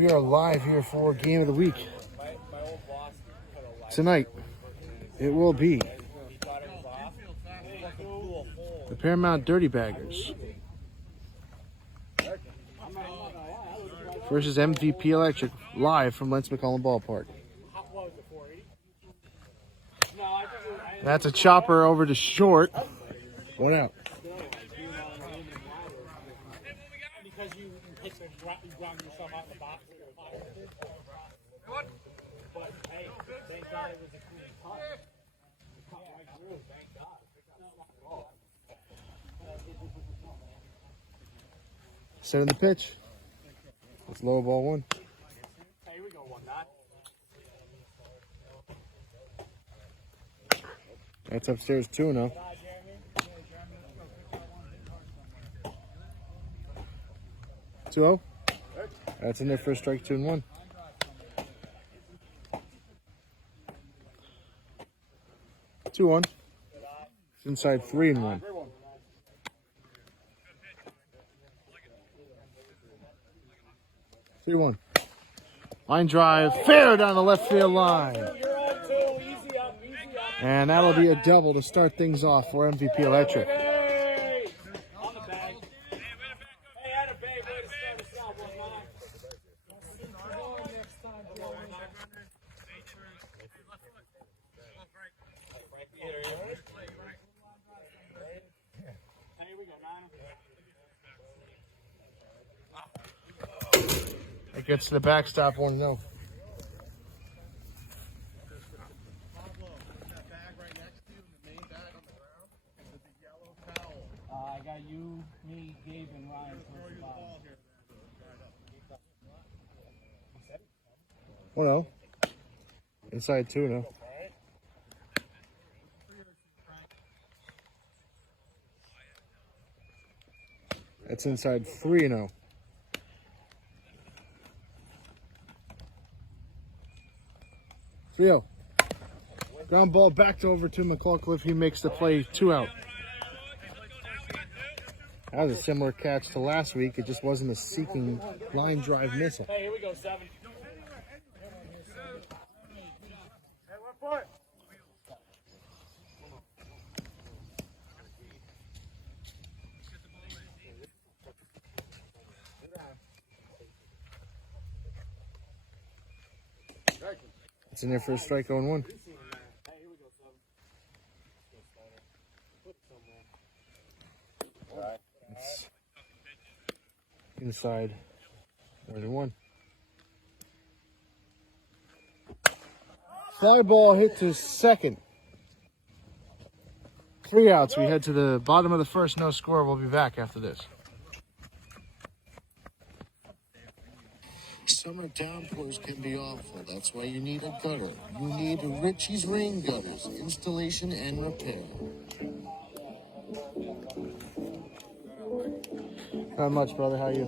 We are live here for Game of the Week. Tonight, it will be the Paramount Dirty Baggers versus MVP Electric, live from Lentz McCollum Ballpark. That's a chopper over to short. One out. Because you ground yourself out in the box. But hey, thank God it was a clean cut. It cut right through, thank God. Set in the pitch. It's low ball one. Hey, here we go, 1-0. That's upstairs 2-0. 2-0. That's in there for a strike, 2-1. Two one. It's inside 3-1. 3-1. Line drive, fair down the left field line. And that'll be a double to start things off for MVP Electric. It gets to the backstop 1-0. I got you, me, Gabe, and Ryan. 1-0. Inside 2-0. That's inside 3-0. 3-0. Ground ball back over to McCullough. He makes the play, 2 out. That was a similar catch to last week. It just wasn't a seeking line drive missile. Hey, here we go, 7. It's in there for a strike, 0-1. It's inside more than 1. Fly ball hit to second. 3 outs. We head to the bottom of the first, no score. We'll be back after this. Summer downpours can be awful. That's why you need a gutter. You need Richie's Rain Gutters, installation and repair. Not much, brother. How are you?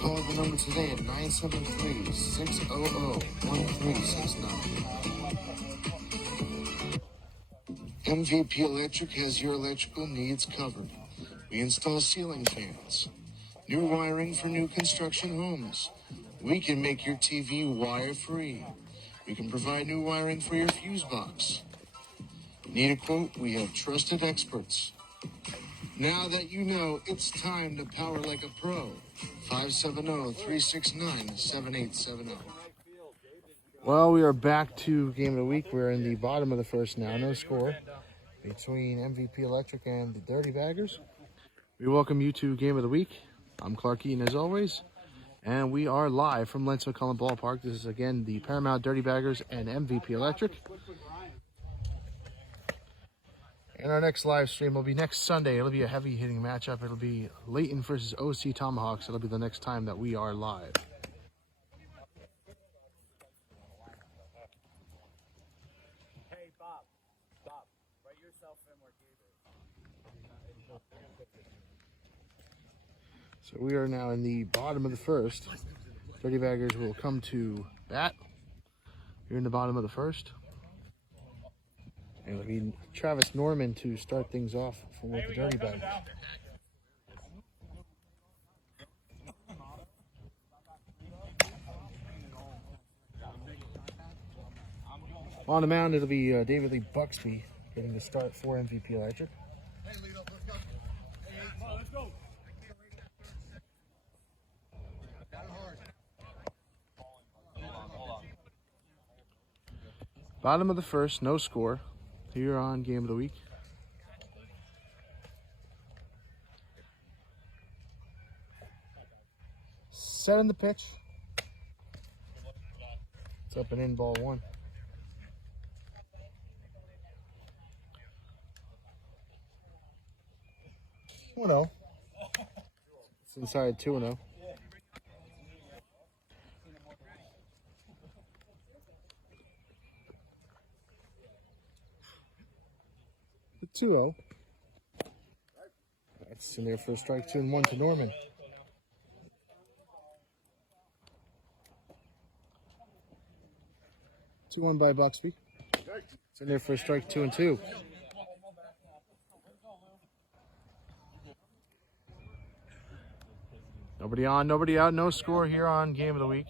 Call the number today at 973-600-1369. MVP Electric has your electrical needs covered. We install ceiling fans, new wiring for new construction homes. We can make your TV wire-free. We can provide new wiring for your fuse box. Need a quote? We have trusted experts. Now that you know, it's time to power like a pro. 570-369-7870. Well, we are back to Game of the Week. We're in the bottom of the first now. No score between MVP Electric and the Dirty Baggers. We welcome you to Game of the Week. I'm Clark Eaton, as always. And we are live from Lentz McCollum Ballpark. This is, again, the Paramount Dirty Baggers and MVP Electric. And our next live stream will be next Sunday. It'll be a heavy-hitting matchup. It'll be Layton versus OC Tomahawks. It'll be the next time that we are live. Hey, Bob, write yourself in where Gabe is. So we are now in the bottom of the first. Dirty Baggers will come to bat. You're in the bottom of the first. And it'll be Travis Norman to start things off with the Dirty Baggers. On the mound, it'll be David Lee Buxby getting the start for MVP Electric. Bottom of the first, no score. Here on Game of the Week. Setting the pitch. It's up and in, ball one. 2-0. It's inside 2-0. The 2-0. That's in there for a strike, 2-1 to Norman. Two-1 by Buxby. It's in there for a strike, 2-2. Nobody on, nobody out, no score here on Game of the Week.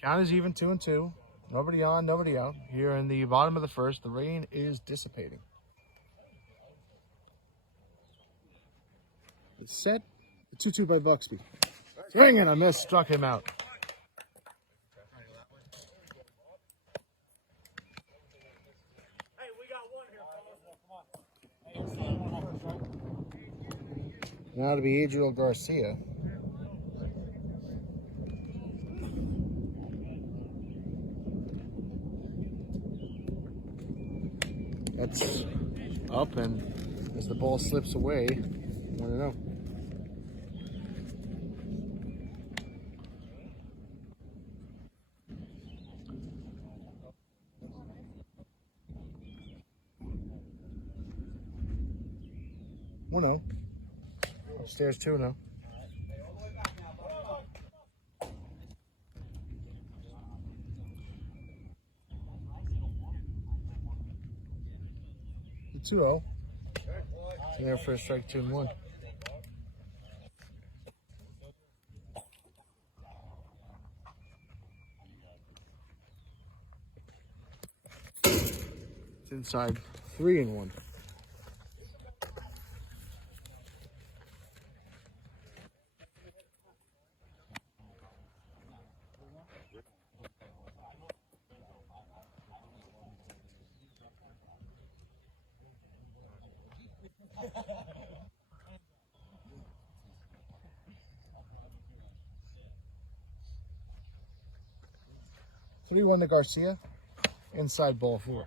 Count is even, 2-2. Nobody on, nobody out. Here in the bottom of the first, the rain is dissipating. It's set. The 2-2 by Buxby. Dang it, I missed, struck him out. Hey, we got one here, fellas. Come on. Now to be Adriel Garcia. That's up, and as the ball slips away, I don't know. No. Upstairs 2-0. The 2-0. It's in there for a strike, 2-1. It's inside 3-1. Three 1 to Garcia. Inside ball 4.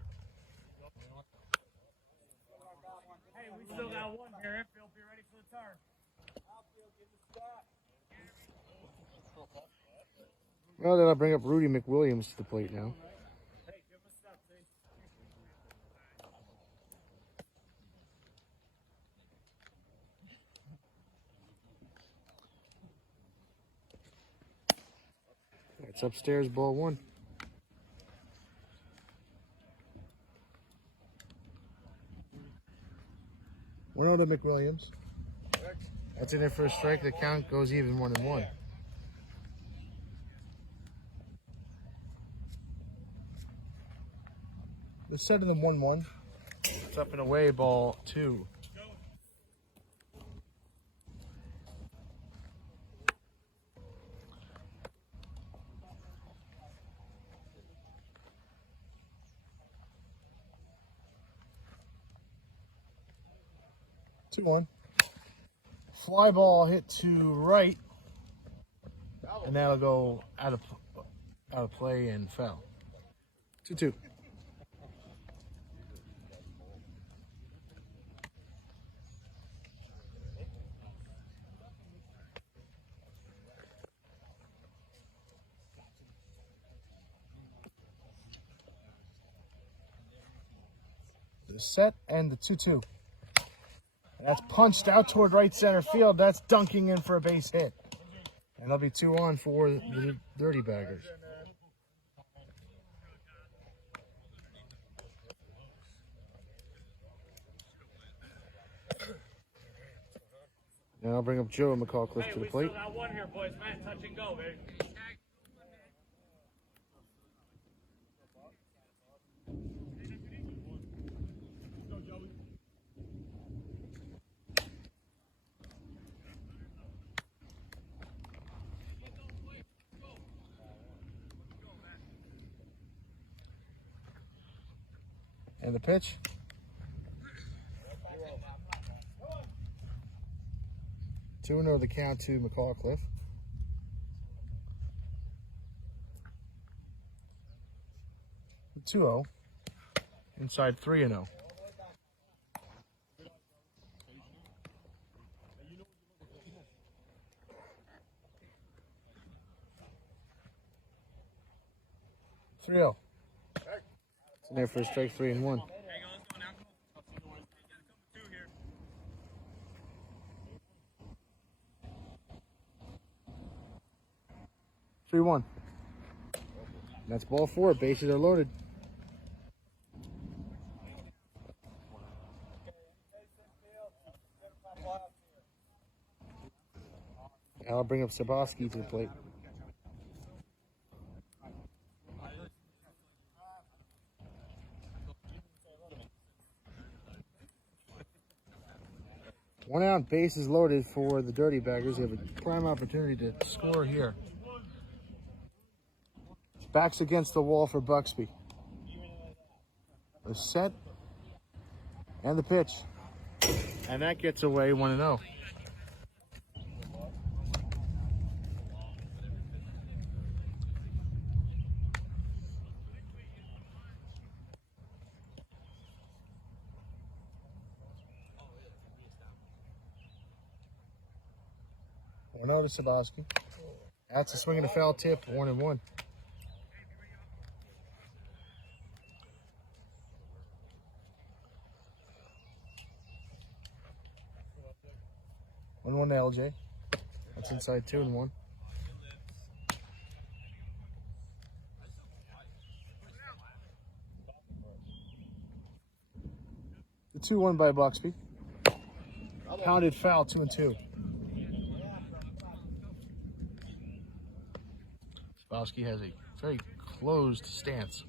Hey, we still got one here. Infield, be ready for the turn. Well, then I'll bring up Rudy McWilliams to the plate now. Hey, give us a step, see. It's upstairs, ball 1. One out to McWilliams. That's in there for a strike. The count goes even, 1-1. They're setting them 1-1. It's up and away, ball 2. Two 1. Fly ball hit to right, and that'll go out of play and foul. 2-2. The set and the 2-2. That's punched out toward right center field. That's dunking in for a base hit. And that'll be 2 on for the Dirty Baggers. Now I'll bring up Joe McCallcliff to the plate. We still got one here, boys. Man, touch and go, baby. And the pitch. Two and 0 the count to McCallcliff. The 2-0. Inside 3-0. It's in there for a strike, 3-1. 3-1. That's ball 4. Bases are loaded. Now I'll bring up Saboski to the plate. One out, bases loaded for the Dirty Baggers. They have a prime opportunity to score here. Backs against the wall for Buxby. The set and the pitch. And that gets away 1-0. To Saboski. That's a swing and a foul tip, 1-1. One to LJ. That's inside 2-1. The 2-1 by Buxby. Pounded foul, 2-2. Saboski has a very closed stance.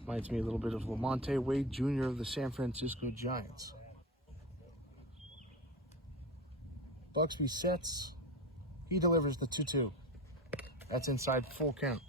Reminds me a little bit of Lamonte Wade Jr. of the San Francisco Giants. Buxby sets. He delivers the 2-2. That's inside full count.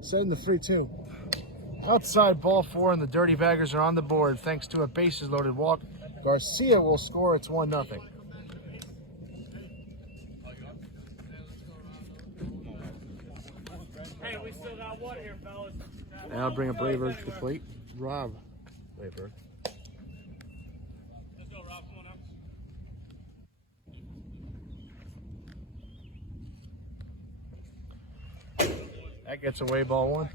Setting the 3-2. Outside ball 4, and the Dirty Baggers are on the board thanks to a bases loaded walk. Garcia will score. It's 1-0. Hey, we still got one here, fellas. And I'll bring up Rayberg to the plate. Rob Rayberg. Let's go, Rob. Come on up. That gets away, ball 1.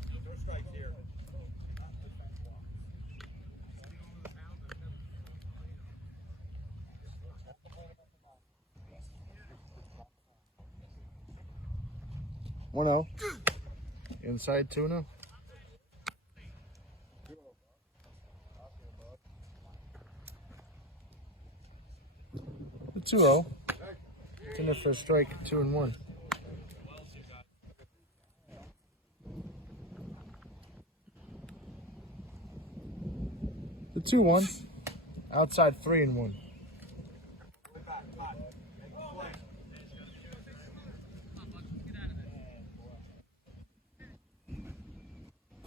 One-0. Inside 2-0. The 2-0. It's in there for a strike, 2-1. The 2-1. Outside 3-1.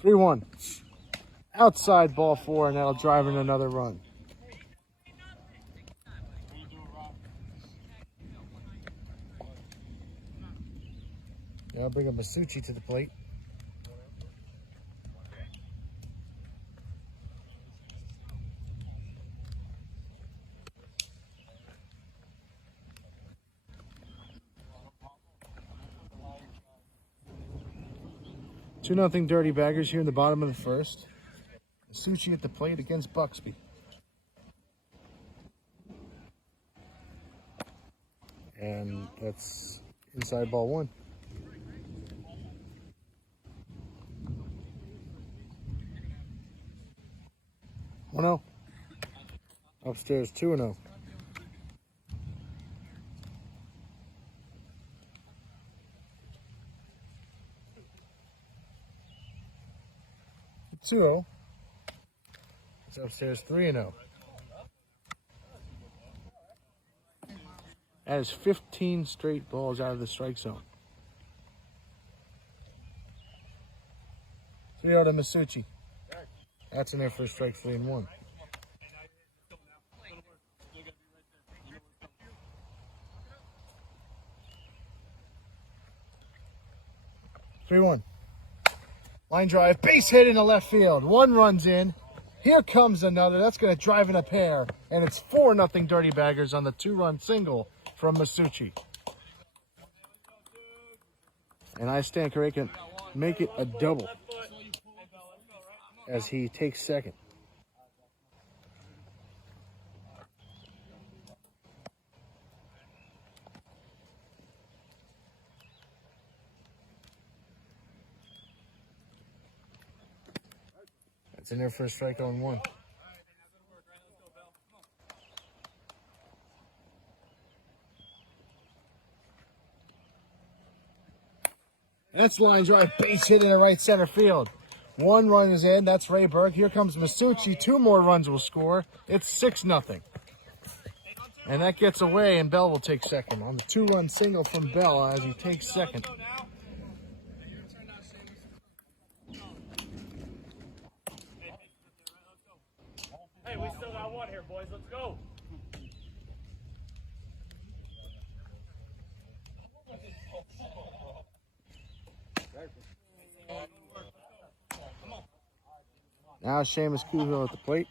Three one. Outside ball 4, and that'll drive in another run. Now I'll bring up Masucci to the plate. Two nothing Dirty Baggers here in the bottom of the first. Masucci at the plate against Buxby. And that's inside ball 1. 1-0. Upstairs 2-0. It's upstairs 3-0. That is 15 straight balls out of the strike zone. 3-0 to Masucci. That's in there for a strike, 3-1. Line drive, base hit into left field. One runs in. Here comes another. That's going to drive in a pair. And it's 4-0 Dirty Baggers on the 2-run single from Masucci. And I stand corrected. Make it a double as he takes second. It's in there for a strike on 1. That's line drive, base hit in the right center field. 1 run is in. That's Rayberg. Here comes Masucci. 2 more runs will score. It's 6-0. And that gets away, and Bell will take second on the 2-run single from Bell as he takes second. Hey, we still got 1 here, boys. Let's go. Now Seamus Kuhil at the plate.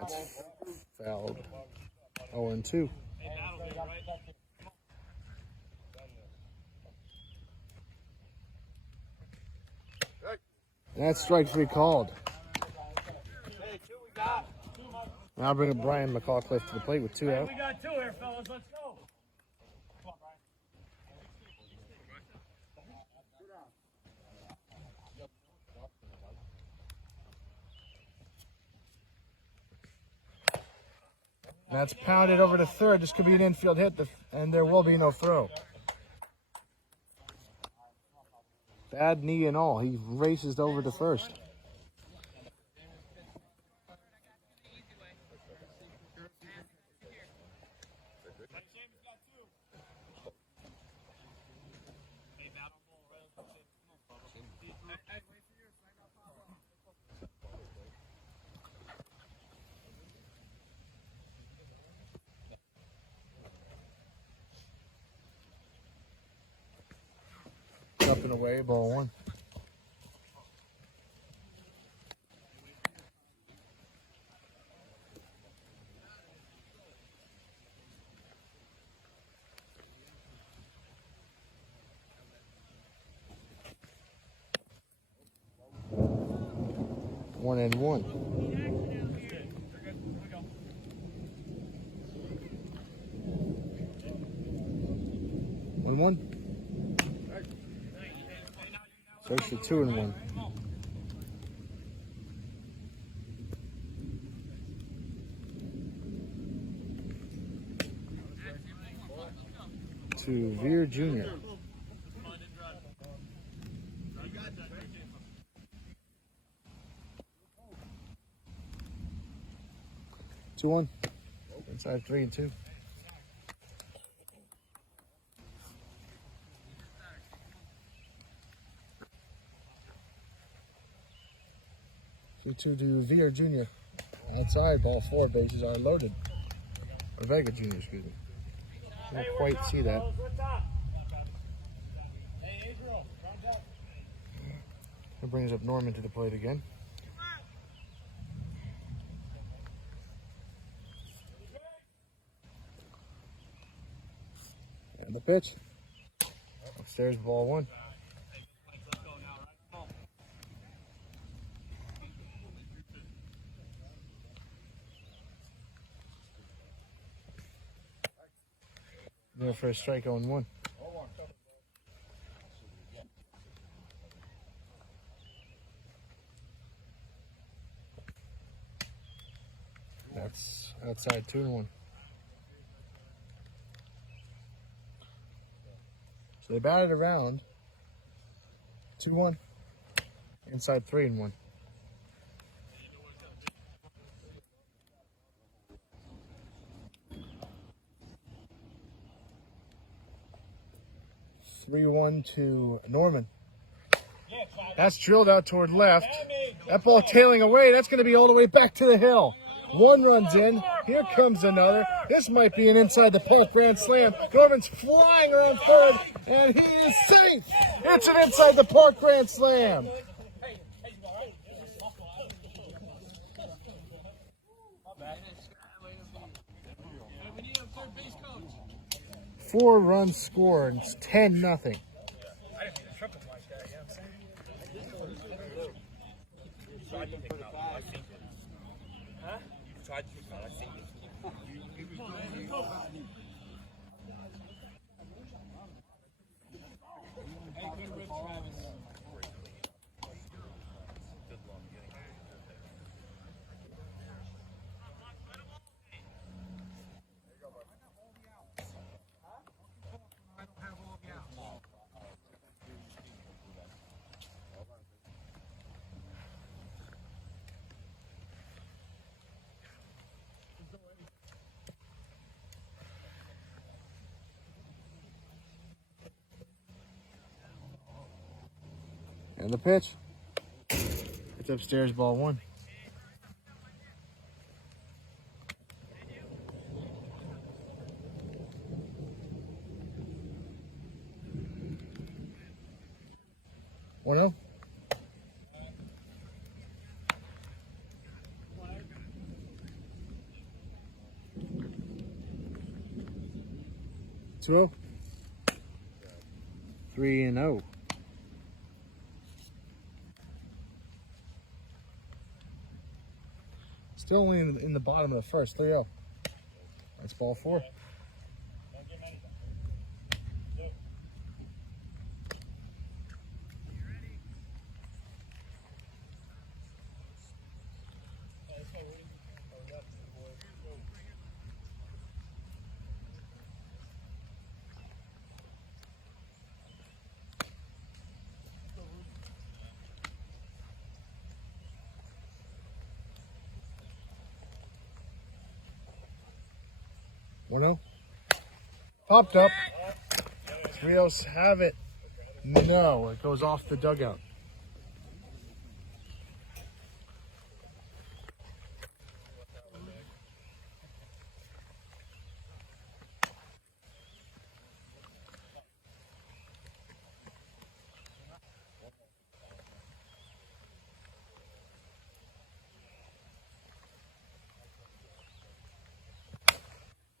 That's fouled. 0-2. That's strike 3 called. Now I'll bring up Brian McCawcliff to the plate with 2 out. We got 2 here, fellas. Let's go. That's pounded over to third. This could be an infield hit, and there will be no throw. Bad knee and all. He races over to first. Up and away, ball 1. One and one. 1-1. Search for 2-1. To Veer Jr. 2-1. Inside 3 and 2. Two to Villa Jr. Outside, ball 4, bases are loaded. Or Vega Jr., excuse me. Can't quite see that. It brings up Norman to the plate again. And the pitch. Upstairs, ball 1. There for a strike on 1. That's outside 2 and 1. So they batted around 2-1. Inside 3 and 1. Three one to Norman. That's drilled out toward left. That ball tailing away. That's going to be all the way back to the hill. 1 runs in. Here comes another. This might be an inside the park grand slam. Norman's flying around third, and he is safe. It's an inside the park grand slam. Four runs scored. It's 10-0. And the pitch. It's upstairs, ball 1. One 0. Two 0. 3 and 0. Still only in the bottom of the first, 3-0. That's ball 4. One 0. Popped up. Rios have it. No, it goes off the dugout.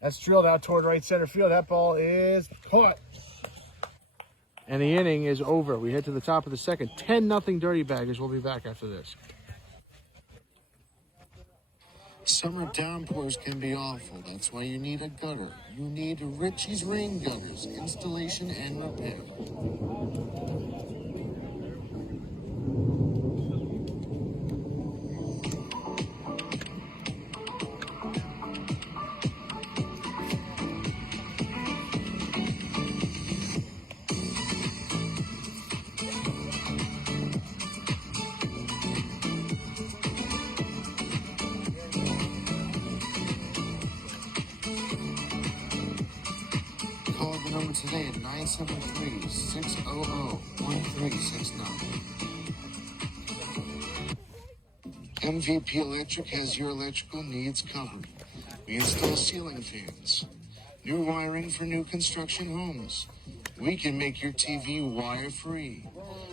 That's drilled out toward right center field. That ball is caught. And the inning is over. We head to the top of the second. 10-0 Dirty Baggers. We'll be back after this. Summer downpours can be awful. That's why you need a gutter. You need Richie's Rain Gutters, installation and repair. today at 973-600-1369. MVP Electric has your electrical needs covered. We install ceiling fans, new wiring for new construction homes. We can make your TV wire-free.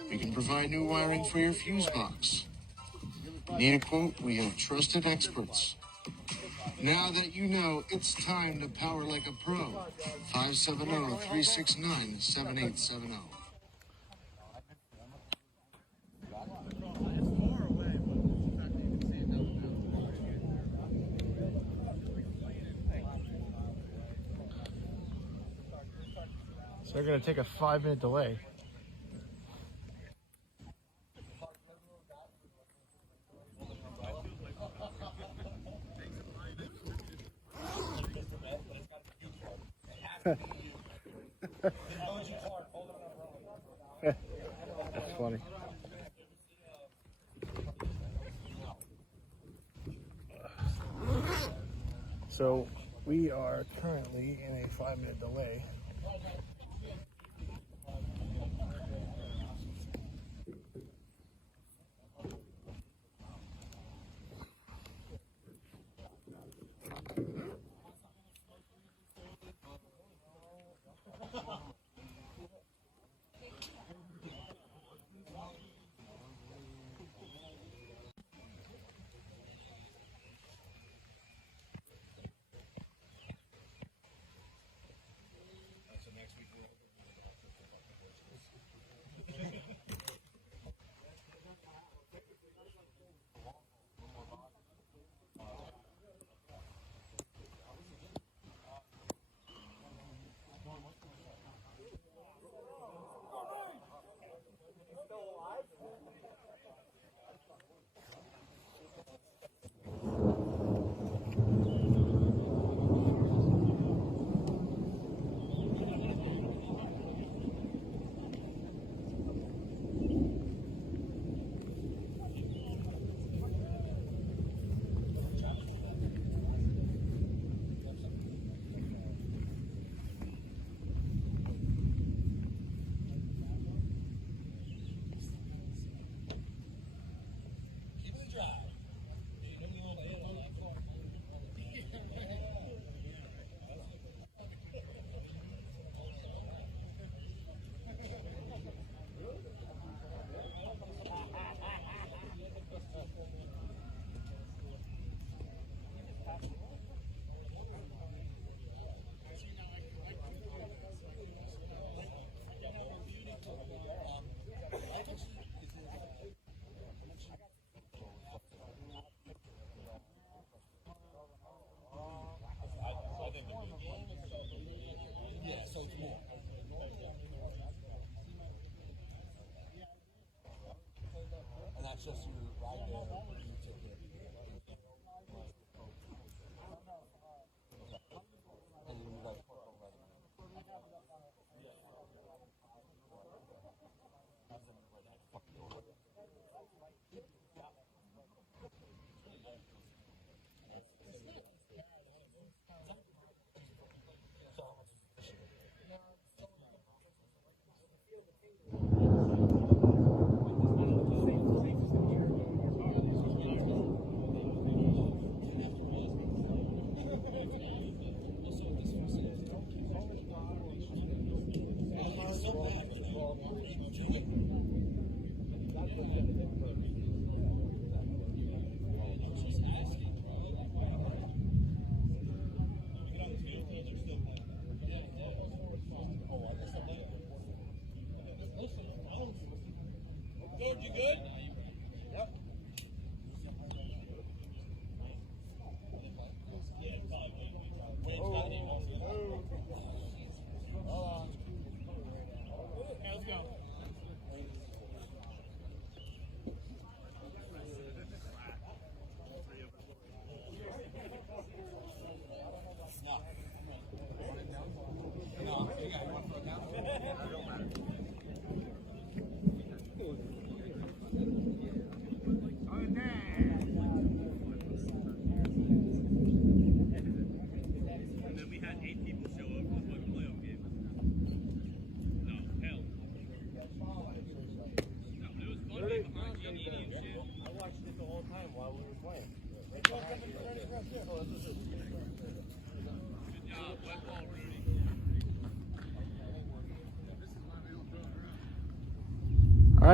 We can provide new wiring for your fuse box. Need a quote? We have trusted experts. Now that you know, it's time to power like a pro. 570-369-7870. So they're going to take a 5-minute delay. That's funny. So we are currently in a 5-minute delay.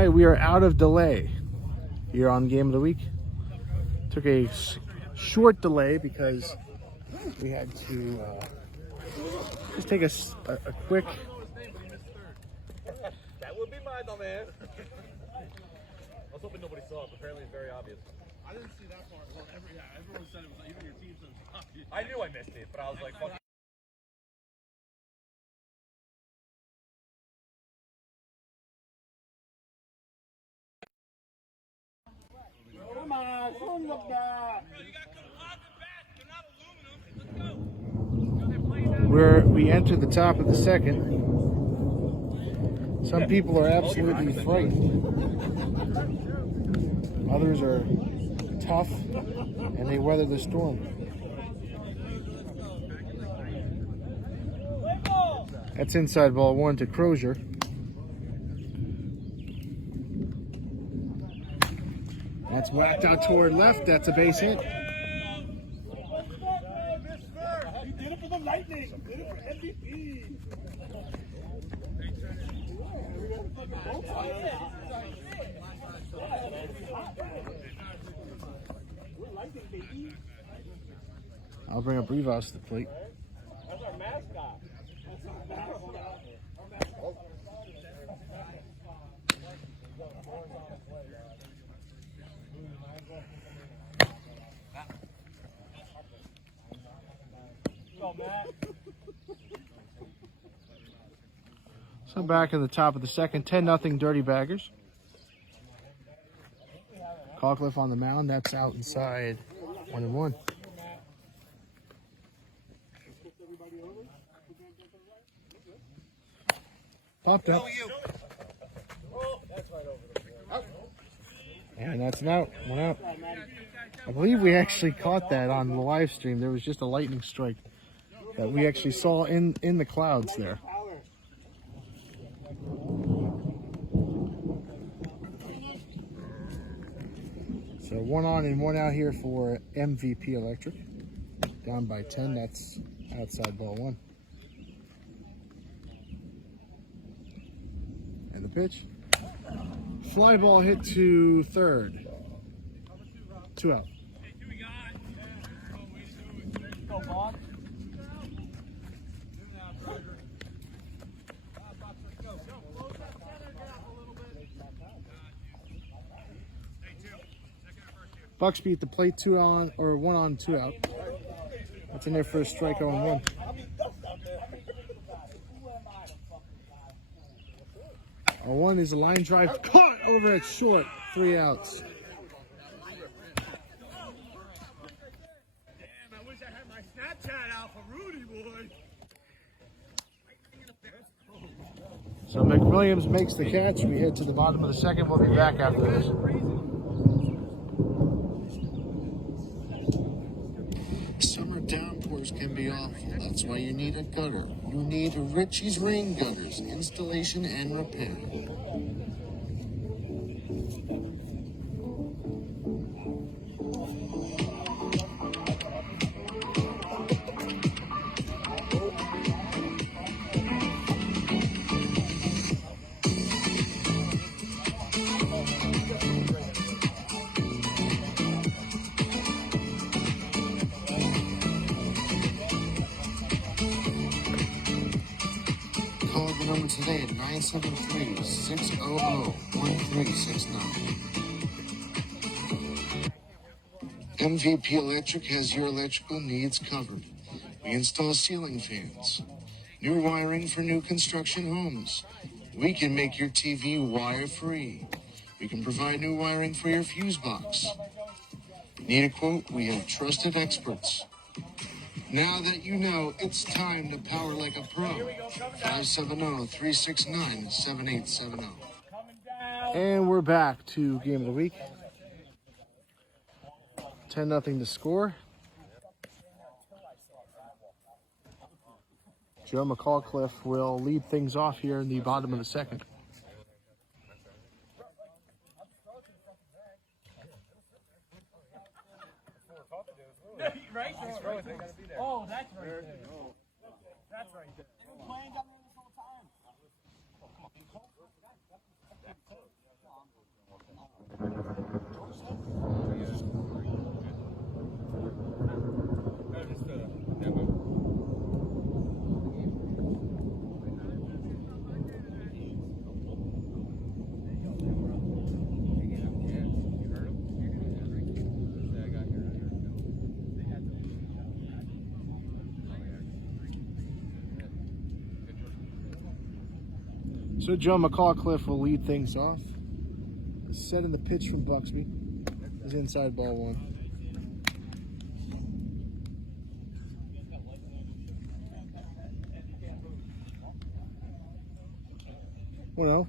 right, we are out of delay here on Game of the Week. Took a short delay because we had to just take a quick. That would be mine, though, man. I was hoping nobody saw it, but apparently it's very obvious. I didn't see that part. Well, everyone said it was, even your team said it was obvious. I knew I missed it, but I was like, fuck it. Come on, swing up that. We entered the top of the second. Some people are absolutely frightened. Others are tough, and they weather the storm. That's inside ball one to Crozier. That's whacked out toward left. That's a base hit. He did it for the Lightning. He did it for MVP. I'll bring up Rivas to the plate. That's our mascot. Go, Matt. So back in the top of the second, 10-0 Dirty Baggers. Callcliffe on the mound. That's out inside 1-1. Popped up. And that's an out. One out. I believe we actually caught that on the live stream. There was just a lightning strike that we actually saw in the clouds there. So 1 on and 1 out here for MVP Electric. Down by 10. That's outside ball 1. And the pitch. Fly ball hit to third. 2 out. Go, Bob. Bucks beat the plate 2 on, or 1 on, 2 out. That's in their first strike 0-1. 0-1 is a line drive caught over at short. 3 outs. Damn, I wish I had my Snapchat out for Rudy, boy. So McWilliams makes the catch. We head to the bottom of the second. We'll be back after this. Summer downpours can be awful. That's why you need a gutter. You need a Ritchie's Rain Gutters installation and repair. Call the number today at 973-600-1369. MVP Electric has your electrical needs covered. We install ceiling fans, new wiring for new construction homes. We can make your TV wire-free. We can provide new wiring for your fuse box. Need a quote? We have trusted experts. Now that you know, it's time to power like a pro. 570-369-7870. And we're back to Game of the Week. 10-0 to score. Joe McCallcliffe will lead things off here in the bottom of the second. Right there. Oh, that's right there. That's right there. They've been playing down there this whole time. So Joe McCawcliff will lead things off. Setting the pitch from Buxby is inside ball one. Well,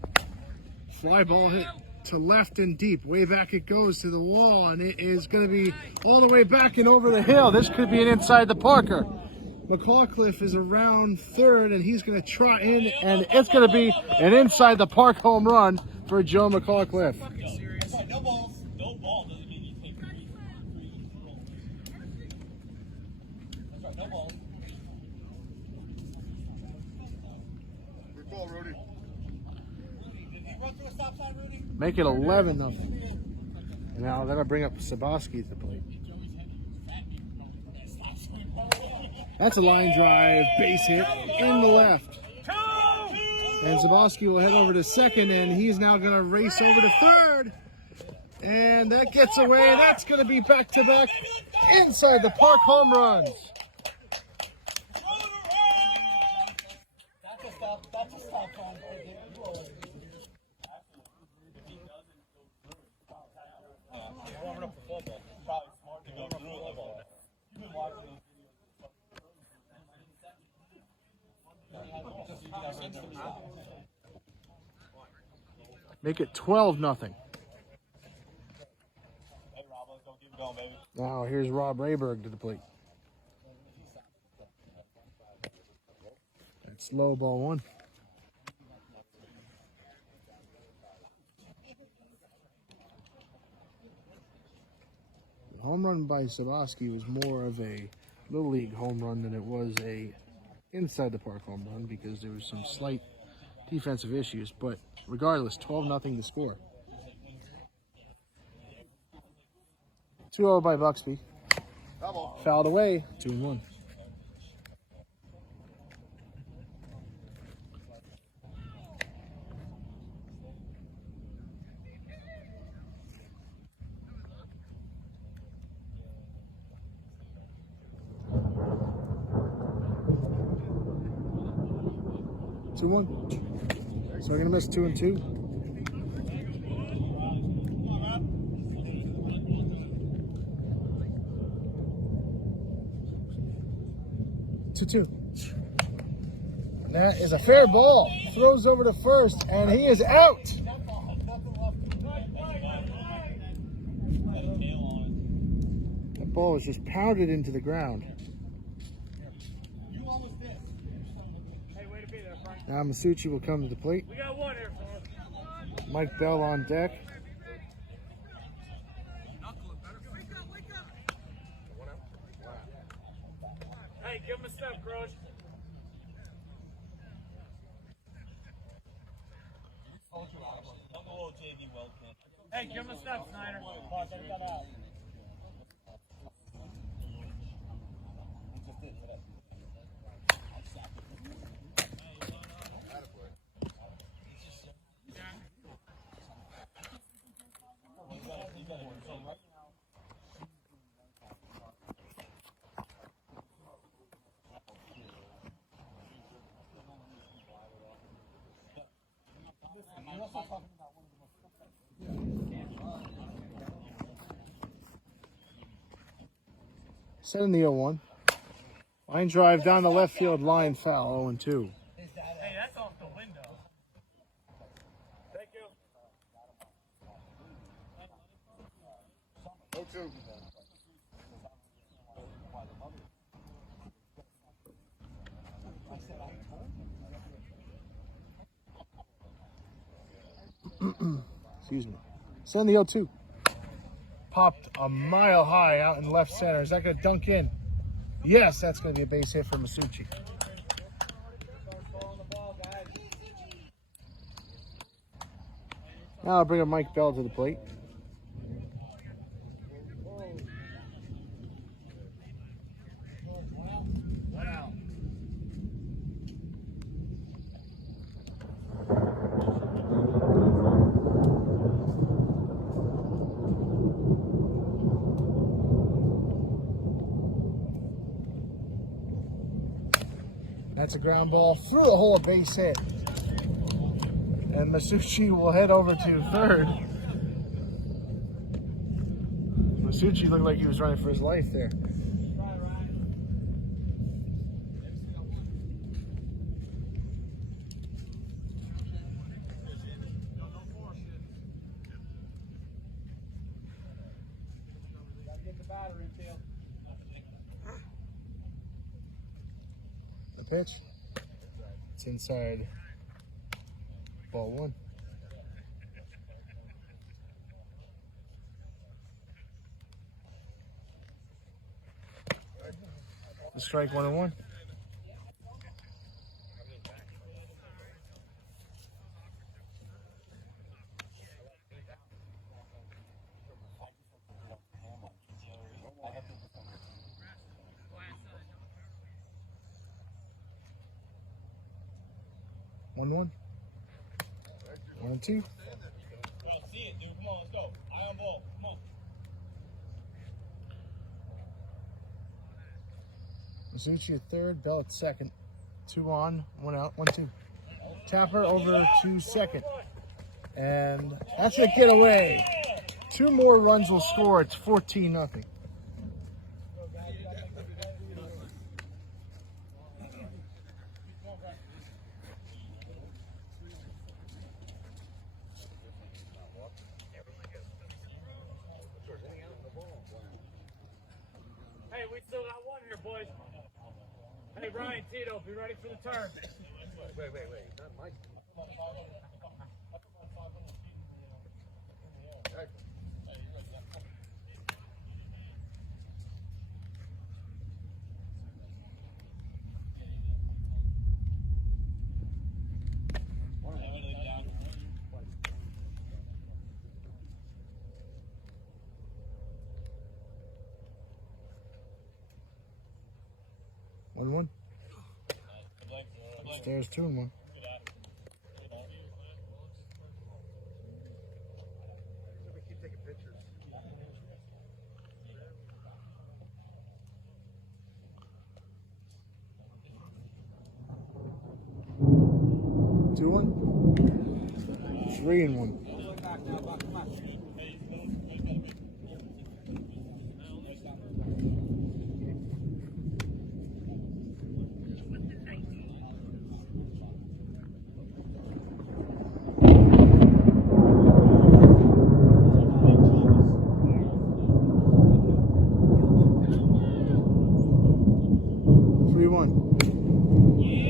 fly ball hit to left and deep. Way back it goes to the wall, and it is going to be all the way back and over the hill. This could be an inside the Parker. McCawcliff is around third, and he's going to trot in, and it's going to be an inside the park home run for Joe McCawcliff. No balls. No ball doesn't mean you take three. That's right, no balls. Good ball, Rudy. Did you run through a stop sign, Rudy? Make it 11-0. And now that'll bring up Saboski at the plate. That's a line drive, base hit in the left. And Saboski will head over to second, and he's now going to race over to third. And that gets away. That's going to be back-to-back inside the park home runs. That's a stop sign. Warming up for football. Probably smart to go through the ball. You've been watching those videos. Make it 12-0. Hey, Rob, let's go keep it going, baby. Now here's Rob Rayberg to the plate. That's low ball one. The home run by Saboski was more of a little league home run than it was a inside the park home run because there was some slight defensive issues, but regardless, 12-0 to score. 2-0 by Buxby. Fouled away, 2-1. So we're gonna miss 2-2. 2-2. And that is a fair ball. Throws over to first, and he is out. That ball was just pounded into the ground. Now Masucci will come to the plate. We got one here, folks. Mike Bell on deck. Hey, give him a step, Grosh. Hey, give him a step, Snyder. Setting the 0-1. Line drive down the left field line, foul, 0-2. Hey, that's off the window. Thank you. 0-2. Excuse me. Send the 0-2. Popped a mile high out in left center. Is that going to dunk in? Yes, that's going to be a base hit for Masucci. Now I'll bring up Mike Bell to the plate. That's a ground ball through the hole, a base hit. And Masucci will head over to third. Masucci looked like he was running for his life there. Get the batter in field. The pitch. It's inside. Ball one. The strike 1-1. One, 1 and 2. See it, dude. Come on, let's go. Eye on ball. Come on. Masucci at third, Bell at second. 2 on, 1 out, 1, 2. Tapper over to second. And that's a getaway. 2 more runs will score. It's 14-0. Hey, we still got one here, boys. Hey, Ryan, Tito, be ready for the turn. Wait. Not Mike. One. Stairs 2 and 1. Keep taking pictures. Two, 1. 3 and 1.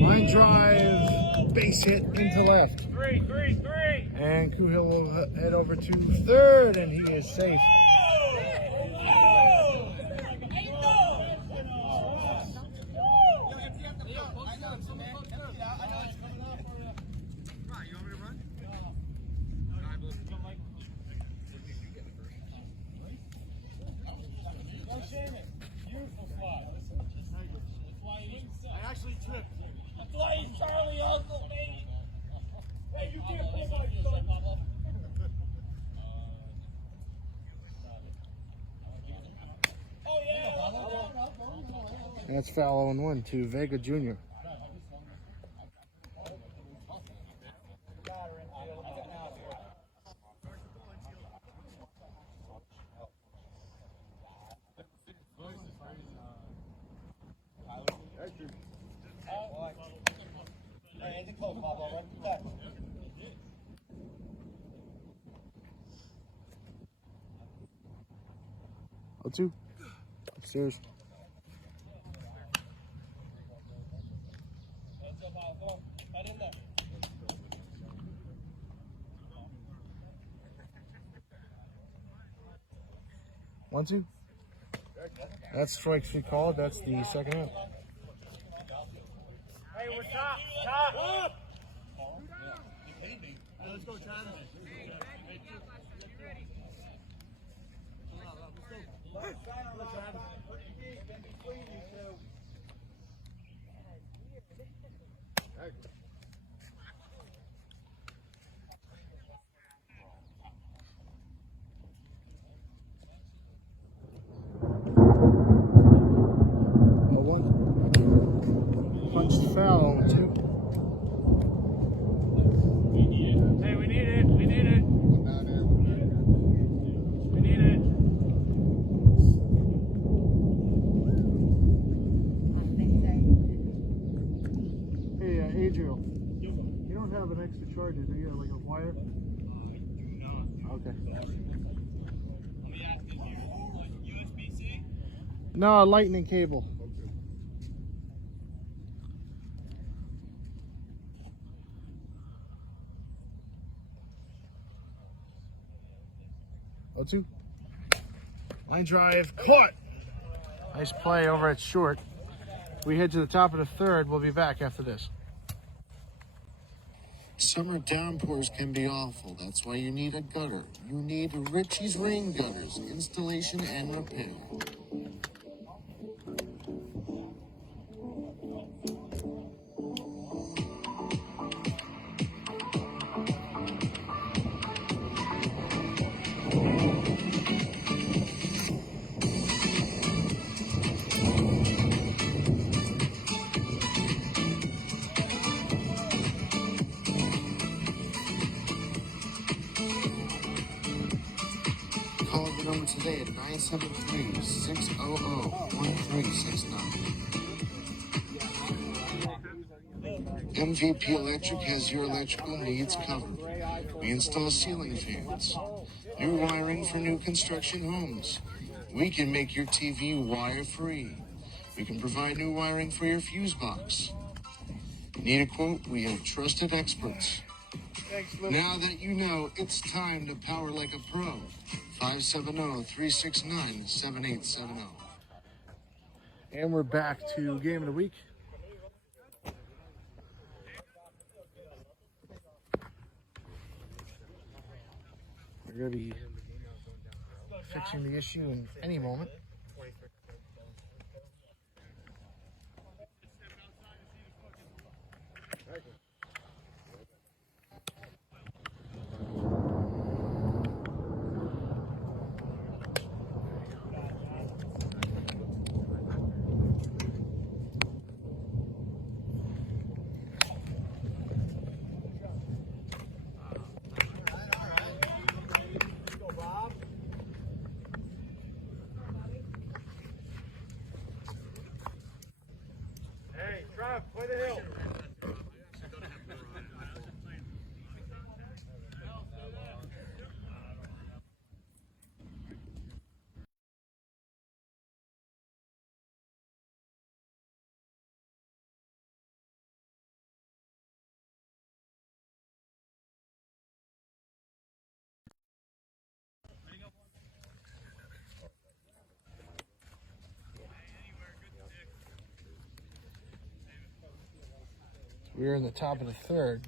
Line drive, base hit into left. 3. And Kuhil will head over to third, and he is safe. Beautiful slide. I actually tripped. That's why he's Charlie Uncle, baby. Hey, you can't play my son. Oh, yeah. That's foul 0-1 to Vega Jr. Oh, 2. Upstairs. One, 2. That's strike 3 called. That's the second out. Hey, we're top. Top. Let's go, Travis. Punched foul connects to charger? Do you have like a wire? Okay. Let me ask you here. USB-C? No, a lightning cable. O2. Line drive caught. Nice play over at short. We head to the top of the third. We'll be back after this. Summer downpours can be awful. That's why you need a gutter. You need Richie's Rain Gutters, installation and repair. Call the number today at 973-600-1369. MVP Electric has your electrical needs covered. We install ceiling fans, new wiring for new construction homes. We can make your TV wire-free. We can provide new wiring for your fuse box. Need a quote? We have trusted experts. Now that you know, it's time to power like a pro. 570-369-7870. And we're back to game of the week. We're going to be fixing the issue in any moment. Hey, Trav, play the hill. We're in the top of the third.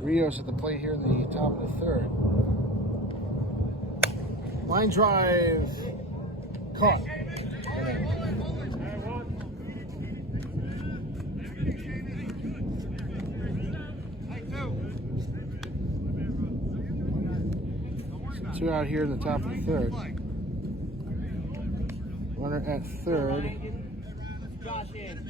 Rios at the plate here in the top of the third. Line drive caught. Two out here in the top of the third. Runner at third. Josh in.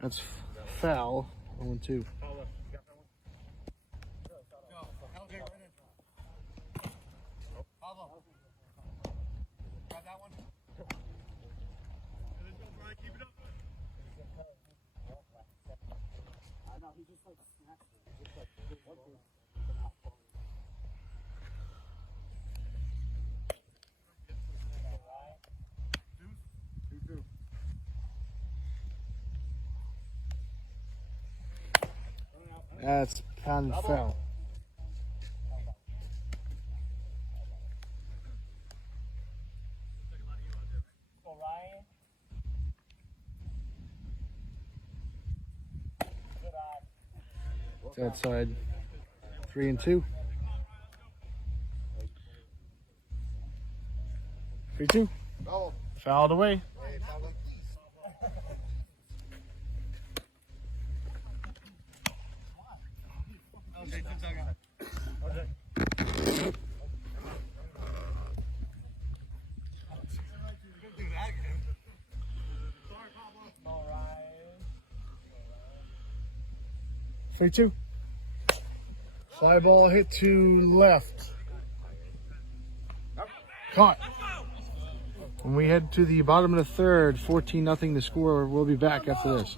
That's foul. 0-2. That's pounded foul. Ryan. Good eye. It's outside 3-2. 3-2. Fouled away. All right. 3-2. Fly ball hit to left. Caught. When we head to the bottom of the third, 14-0 the score. We'll be back after this.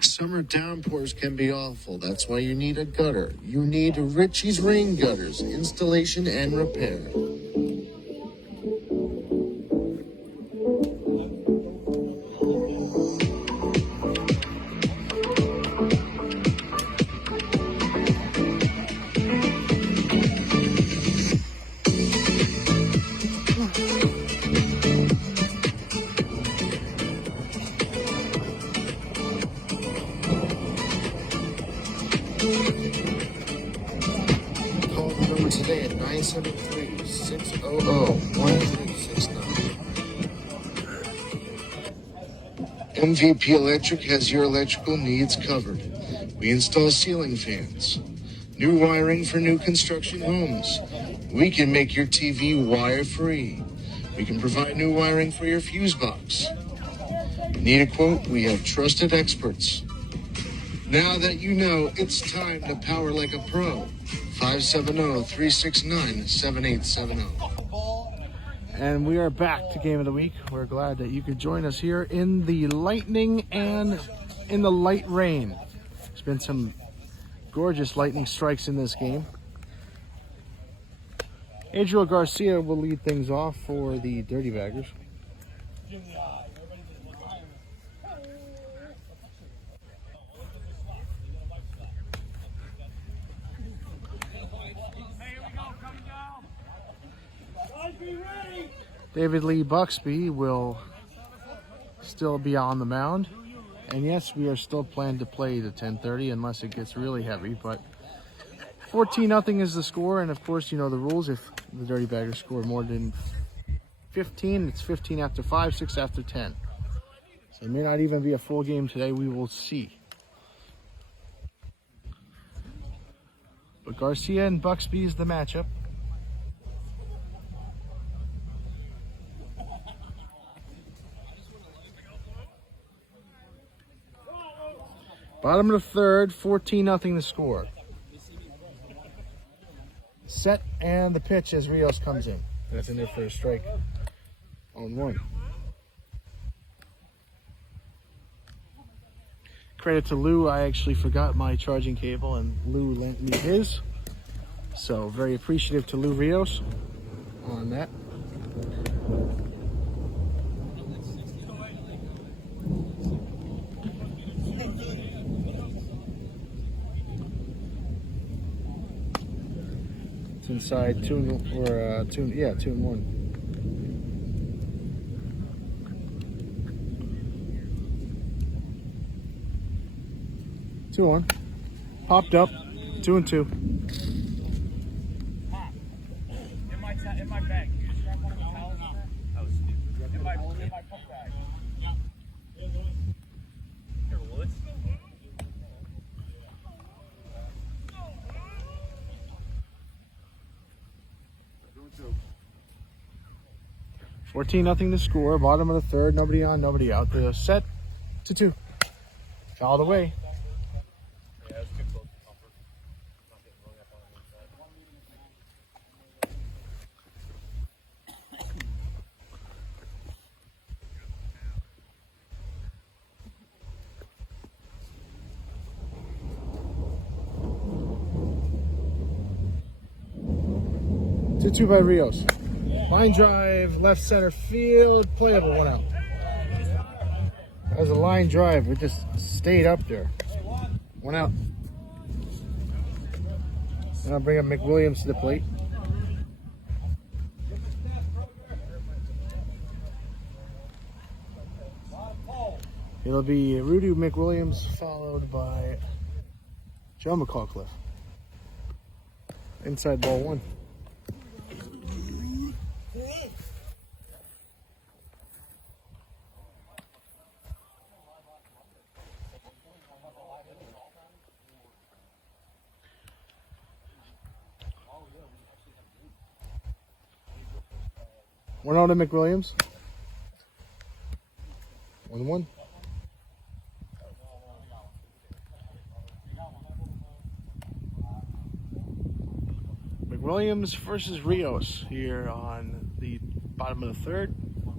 Summer downpours can be awful. That's why you need a gutter. You need Richie's Rain Gutters, installation and repair. Call the number today at 973-600-1369. MVP Electric has your electrical needs covered. We install ceiling fans, new wiring for new construction homes. We can make your TV wire-free. We can provide new wiring for your fuse box. Need a quote? We have trusted experts. Now that you know, it's time to power like a pro. 570-369-7870. And we are back to Game of the Week. We're glad that you could join us here in the lightning and in the light rain. There's been some gorgeous lightning strikes in this game. Adriel Garcia will lead things off for the Dirty Baggers. David Lee Buxby will still be on the mound. And yes, we are still planning to play the 10:30 unless it gets really heavy. But 14-0 is the score. And of course, you know the rules. If the Dirty Baggers score more than 15, it's 15 after 5, 6 after 10. So it may not even be a full game today. We will see. But Garcia and Buxby is the matchup. Bottom of the third, 14-0 the score. Set and the pitch as Rios comes in. That's in there for a strike on one. Credit to Lou. I actually forgot my charging cable and Lou lent me his. So very appreciative to Lou Rios on that. It's inside 2 and 1. 2-1. Popped up. 2-2. In my bag. You just grab one of the towels. That was stupid. In my book bag. Here, Woods. 14-0 the score. Bottom of the third. Nobody on, nobody out. The set to 2. Fouled away. Yeah, it's too close to comfort. Not getting really up on the inside. 2-2 by Rios. Line drive, left center field, playable, 1 out. That was a line drive, it just stayed up there. 1 out. And I'll bring up McWilliams to the plate. It'll be Rudy McWilliams followed by Joe McCallcliff. Inside ball 1. One out to McWilliams. 1-1. McWilliams versus Rios here on the bottom of the 3rd.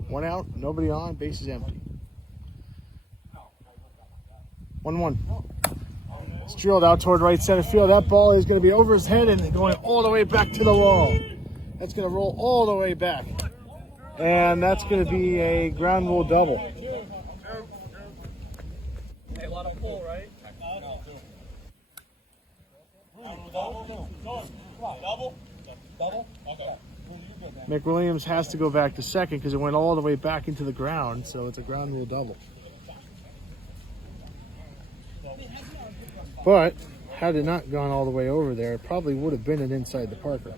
1 out, nobody on, base is empty. 1-1. It's drilled out toward right center field. That ball is going to be over his head and going all the way back to the wall. That's going to roll all the way back. And that's going to be a ground rule double. Hey, a lot of pull, right? Double? Okay. McWilliams has to go back to second because it went all the way back into the ground, so it's a ground rule double. But had it not gone all the way over there, it probably would have been an inside the Parker.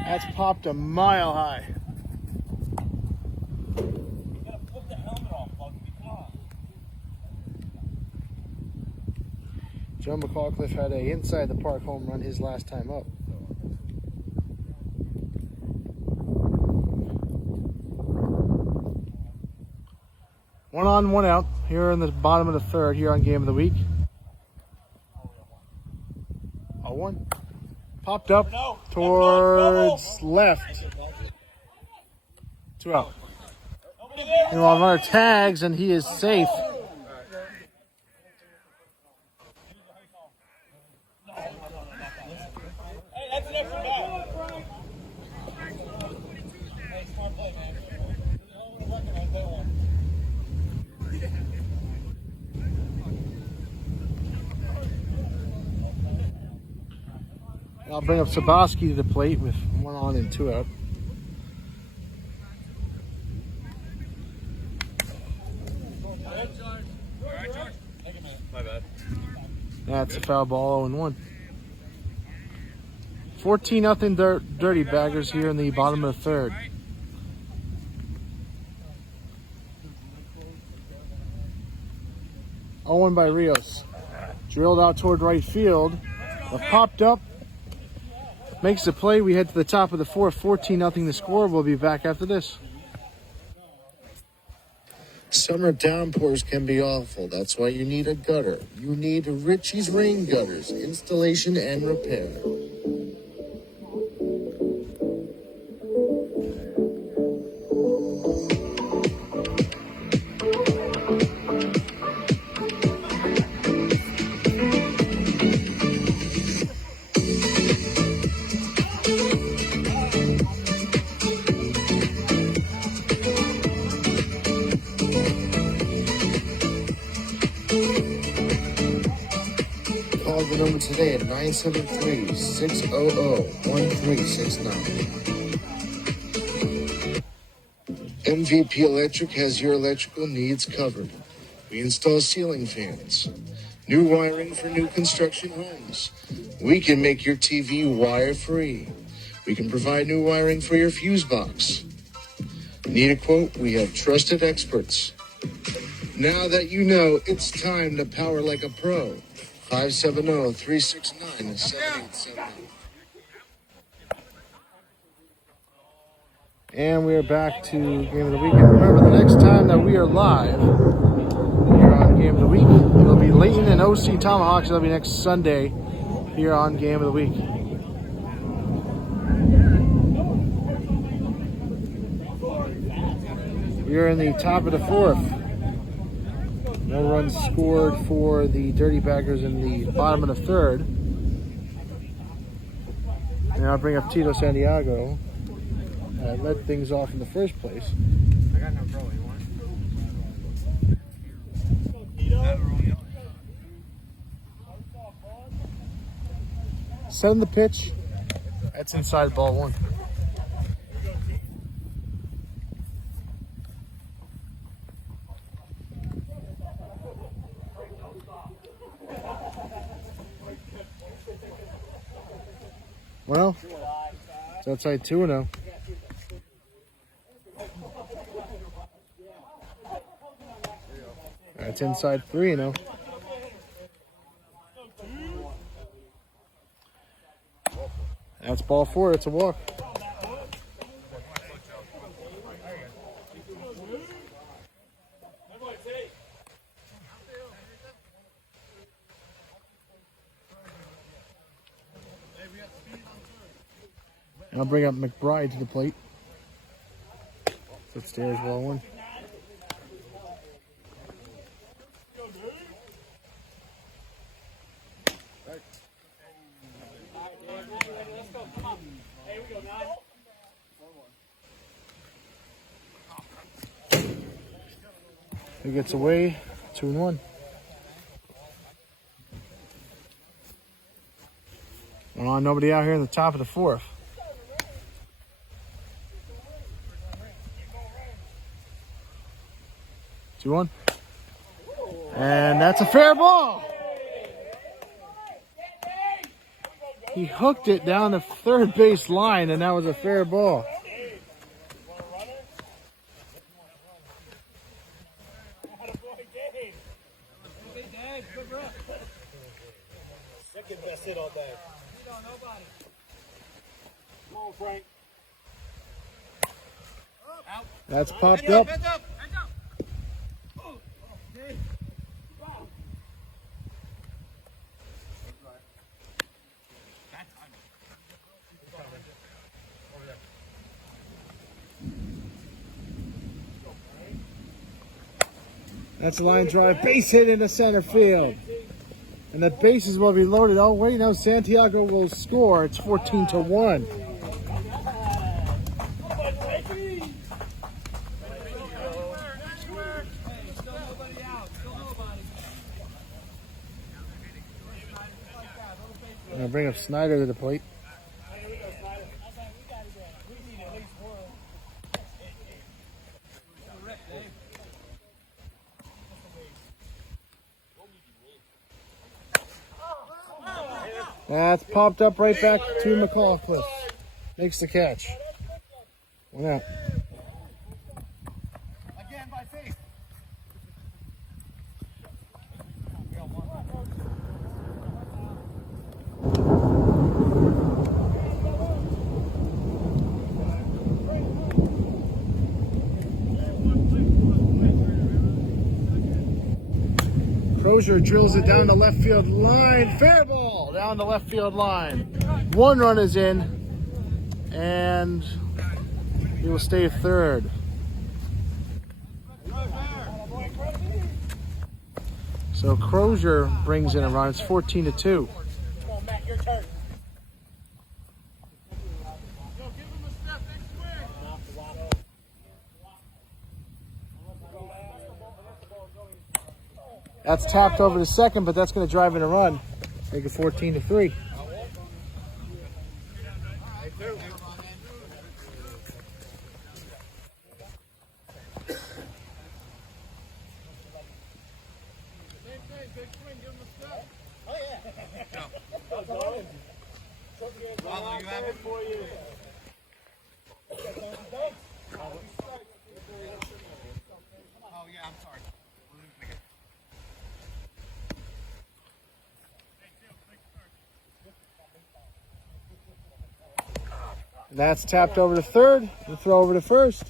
That's popped a mile high. Joe McCallcliff had a inside the park home run his last time up. One on, one out here in the bottom of the 3rd here on Game of the Week. 0-1. Popped up towards left. 2 out. And while runner tags and he is safe. I'll bring up Saboski to the plate with 1 on and 2 out. My bad. That's a foul ball, 0-1. 14-0 Dirty Baggers here in the bottom of the 3rd. Owen by Rios. Drilled out toward right field. Popped up. Makes the play. We head to the top of the 4th. 14-0 the score. We'll be back after this. Summer downpours can be awful. That's why you need a gutter. You need Richie's Rain Gutters, installation and repair. Call the number today at 973-600-1369. MVP Electric has your electrical needs covered. We install ceiling fans, new wiring for new construction homes. We can make your TV wire-free. We can provide new wiring for your fuse box. Need a quote? We have trusted experts. Now that you know, it's time to power like a pro. 570-369-7870. And we are back to Game of the Week. And remember, the next time that we are live here on Game of the Week, it'll be Layton and OC Tomahawks. That'll be next Sunday here on Game of the Week. We are in the top of the 4th. No runs scored for the Dirty Baggers in the bottom of the 3rd. And I'll bring up Tito Santiago. Led things off in the first place. I got no pro. You want? set on the pitch. That's inside ball one. Well, it's outside 2-0. That's inside 3-0. That's ball 4. It's a walk. I'll bring up McBride to the plate. It's upstairs, ball 1. Who gets away? 2-1. Nobody out here in the top of the 4th. 2-1. And that's a fair ball. He hooked it down the third base line, and that was a fair ball. That's it all day. Come on, Frank. That's popped up. That's a line drive, base hit into center field. And the bases will be loaded. Oh, wait, now Santiago will score. It's 14-1. I'm going to bring up Snyder to the plate. That's popped up right back to McCauliffe. Makes the catch. 1 out. Again by faith. Crozier drills it down the left field line. Fair ball down the left field line. 1 run is in, and he will stay third. So Crozier brings in a run. It's 14-2. Come on, Matt, your turn. That's tapped over to second, but that's going to drive in a run. Make it 14-3. You have it for you. Oh, yeah, I'm sorry. That's tapped over to third. The throw over to first.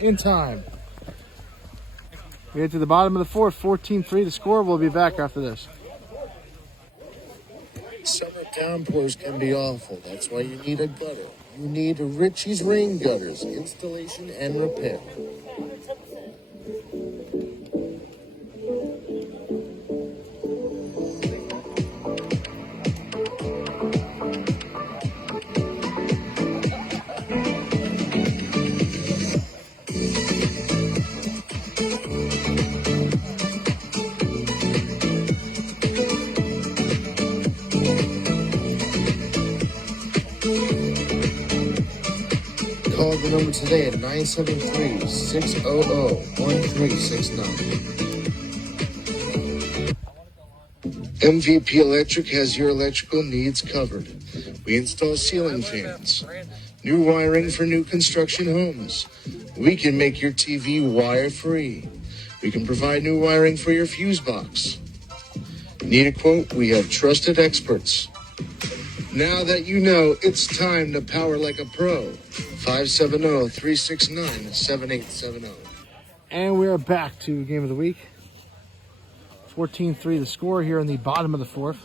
In time. We get to the bottom of the 4th. 14-3 the score. We'll be back after this. Summer downpours can be awful. That's why you need a gutter. You need Richie's Rain Gutters, installation and repair. number today at 973-600-1369. MVP Electric has your electrical needs covered. We install ceiling fans, new wiring for new construction homes. We can make your TV wire-free. We can provide new wiring for your fuse box. Need a quote? We have trusted experts. Now that you know, it's time to power like a pro. 570-369-7870. And we are back to game of the week. 14-3 the score here in the bottom of the fourth.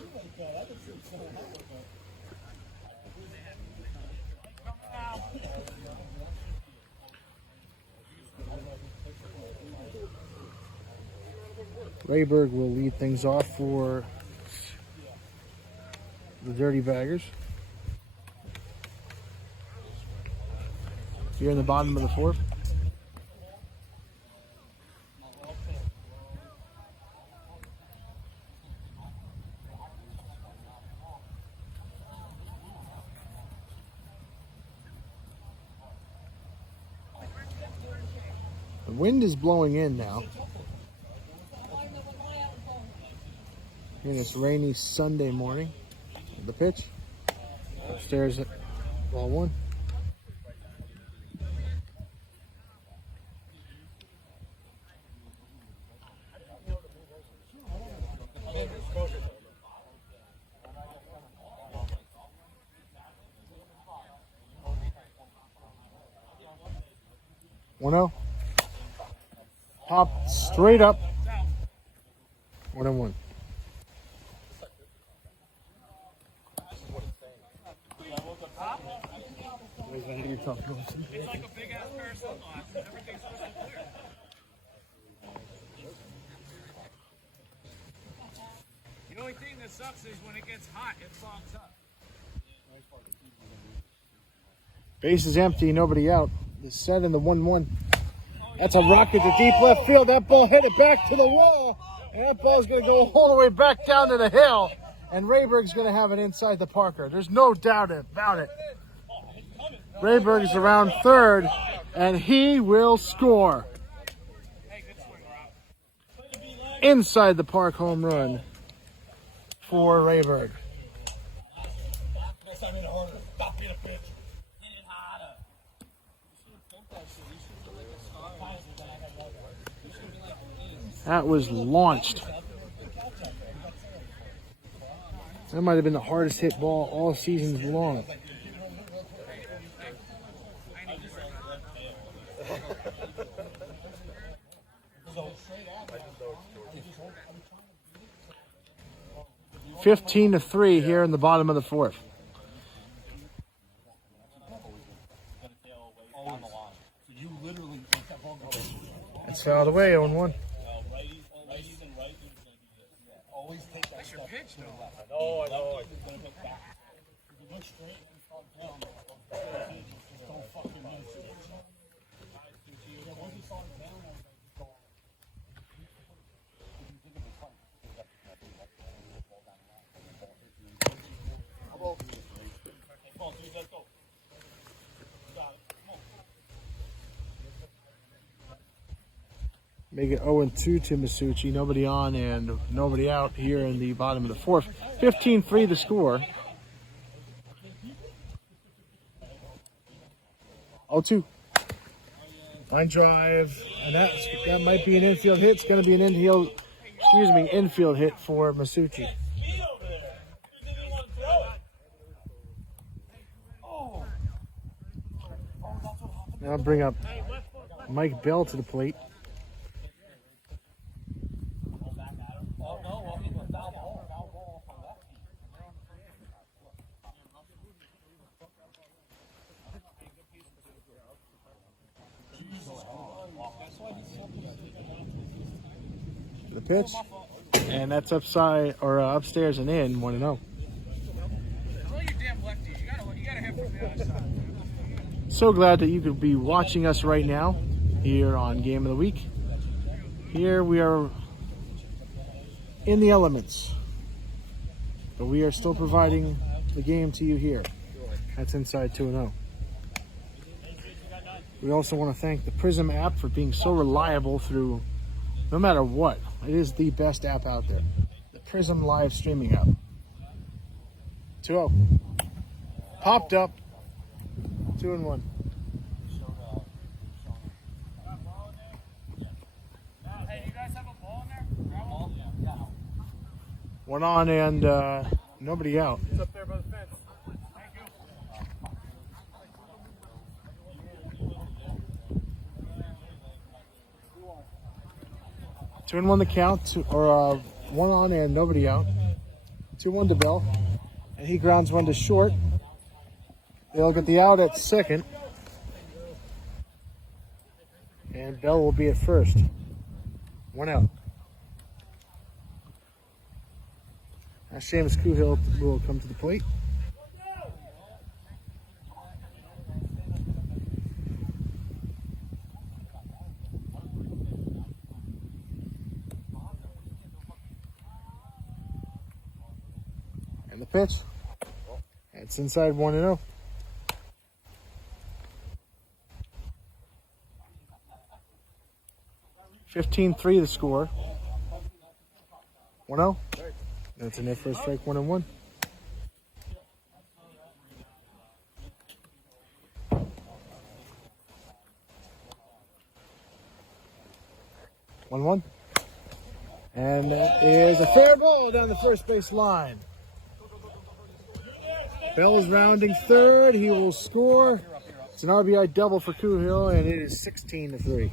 Rayberg will lead things off for the Dirty Baggers. Here in the bottom of the fourth. The wind is blowing in now. And it's rainy Sunday morning. The pitch. Upstairs at ball one. One zero. Pop straight up. 1-1. It's like a big ass pair of sunglasses. Everything's supposed to be clear. The only thing that sucks is when it gets hot, it fogs up. Base is empty, nobody out. The set in the 1-1. That's a rocket to deep left field. That ball hit it back to the wall. And that ball's going to go all the way back down to the hill. And Rayberg's going to have it inside the Parker. There's no doubt about it. Rayberg is around third, and he will score. Inside the park home run for Rayberg. That was launched. That might have been the hardest hit ball all seasons long. (15-3) here in the bottom of the fourth. It's fouled away, 0-1. That's your pitch, though. Oh, I know. Make it 0-2 to Masucci. Nobody on and nobody out here in the bottom of the fourth. 15-3 the score. 0-2. Line drive. And that might be an infield hit. It's going to be an infield hit for Masucci. Now I'll bring up Mike Bell to the plate. The pitch, and that's upstairs and in 1-0. Tell your damn lefty. You gotta hit from the other side. So glad that you could be watching us right now here on Game of the Week. Here we are in the elements, but we are still providing the game to you here. That's inside 2-0. We also want to thank the Prism app for being so reliable through no matter what. It is the best app out there. The Prism live streaming app. 2-0. Popped up. 2-1. Hey, you guys have a ball in there? Yeah. One on and nobody out. It's up there by the fence. Thank you. 2-1 the count, or one on and nobody out. 2-1 to Bell. And he grounds one to short. They'll get the out at second. And Bell will be at first. One out. Now Seamus Kuhill will come to the plate. And the pitch. It's inside 1-0. (15-3) the score. 1-0. That's in there for a strike, 1-1. (1-1). And that is a fair ball down the first base line. Bell is rounding third. He will score. It's an RBI double for Kuhill, and it is 16-3.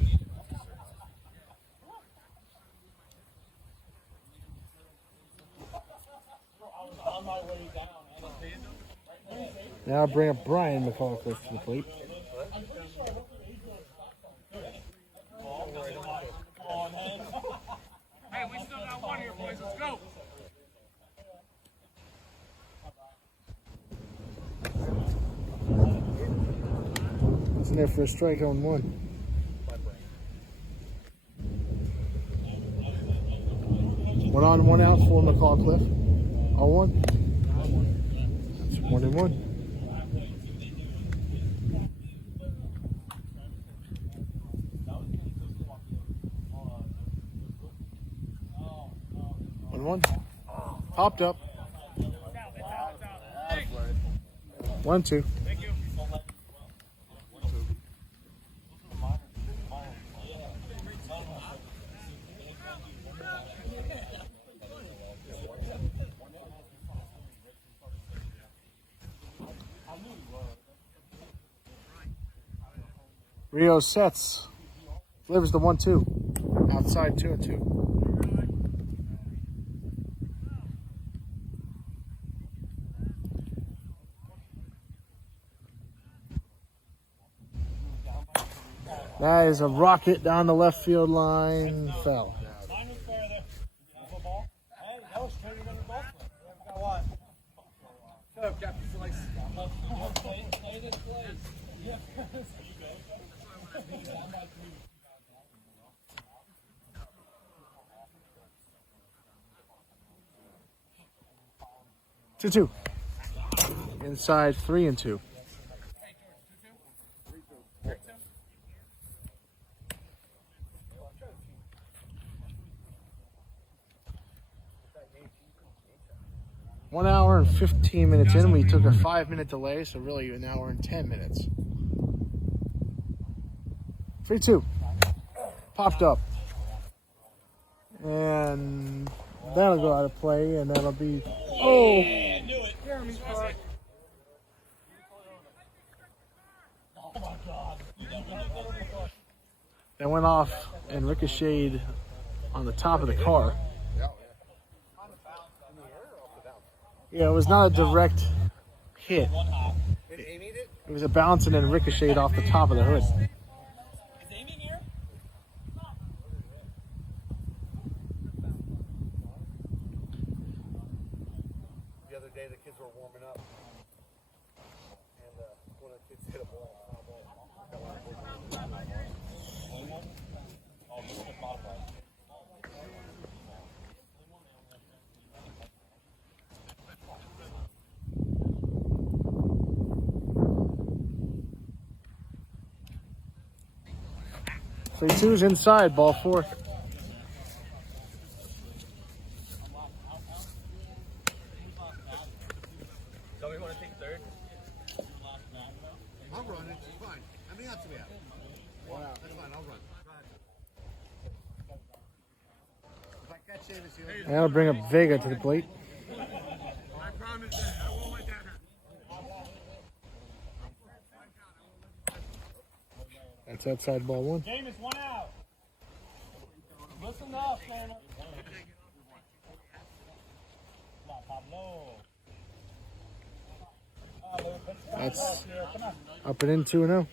Now bring up Brian McCullough to the plate. Hey, we still got one here, boys. Let's go. It's in there for a strike on one. One on, one out for McCullough. 0-1. That's 1-1. One. Popped up. 1-2. Thank you. Rio sets. Delivers the 1-2. Outside 2-2. That is a rocket down the left field line. Fell. Mine was farther. Football? Hey, that was straight under the ball. Got what? Shut up, Captain Slice. Two. Inside 3-2. One hour and 15 minutes in. We took a 5-minute delay, so really an hour and 10 minutes. 3-2. Popped up. And that'll go out of play, and that'll be... Oh! That went off and ricocheted on the top of the car. Yeah, it was not a direct hit. It was a bounce and then ricocheted off the top of the hood. The other day, the kids were warming up, and one of the kids hit a ball. 3-2 is inside, ball 4. Somebody want to take third? I'll run it. It's fine. How many outs do we have? 1 out. That's fine. I'll run. If I catch Davis, he'll... That'll bring up Vega to the plate. I promise that. I won't let that happen. That's outside, ball 1. James, 1 out. Listen up, Tanner. Come on, Pablo. That's up and in 2-0.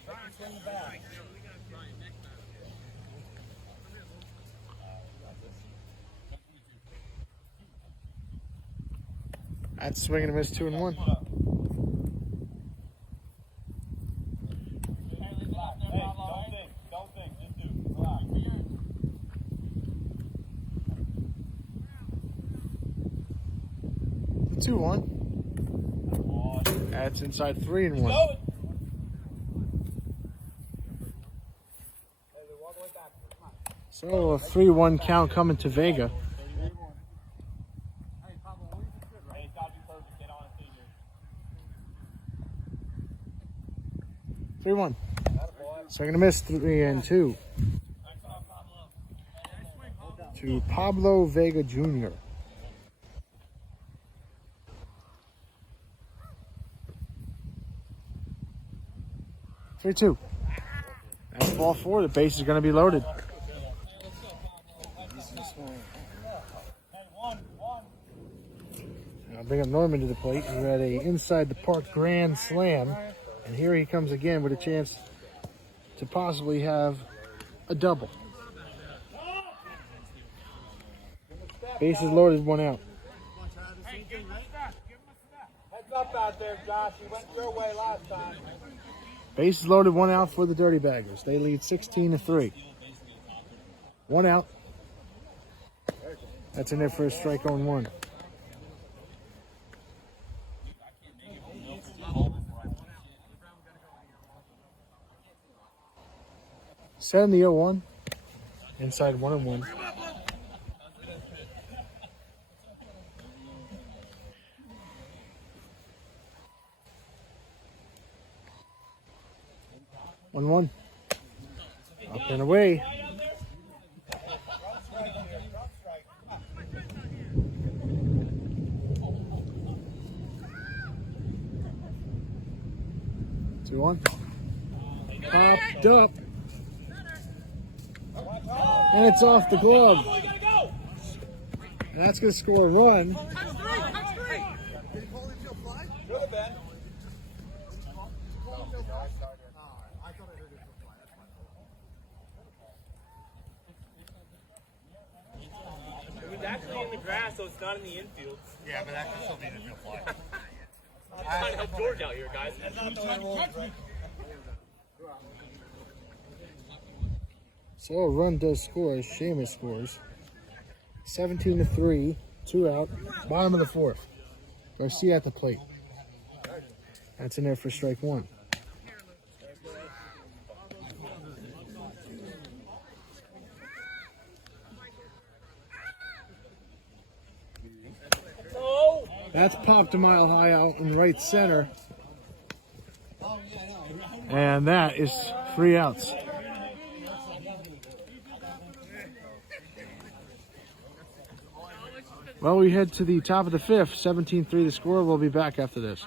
That's swing and a miss, 2-1. Don't think, just do. Relax. 2-1. That's inside 3-1. So a 3-1 count coming to Vega. Hey, it's got to be perfect. Get on it, 3-1. Second to miss, 3-2. To Pablo Vega Jr. Three-two. That's ball 4. The base is going to be loaded. I'll bring up Norman to the plate. He had a inside the park grand slam, and here he comes again with a chance to possibly have a double. Bases loaded, 1 out. Heads up out there, Josh. He went your way last time. Bases loaded, 1 out for the Dirty Baggers. They lead 16-3. 1 out. That's in their first strike on 1. Set in the 0-1. Inside 1-1. One. Up and away. Two one. Popped up. And it's off the glove. And that's going to score 1. It was actually in the grass, so it's not in the infield. Yeah, but that can still be an infield fly. I'm trying to help George out here, guys. So a run does score. Seamus scores. 17-3. 2 out. Bottom of the 4th. Garcia at the plate. That's in there for strike 1. That's popped a mile high out in right center. And that is 3 outs. Well, we head to the top of the 5th. 17-3 the score. We'll be back after this.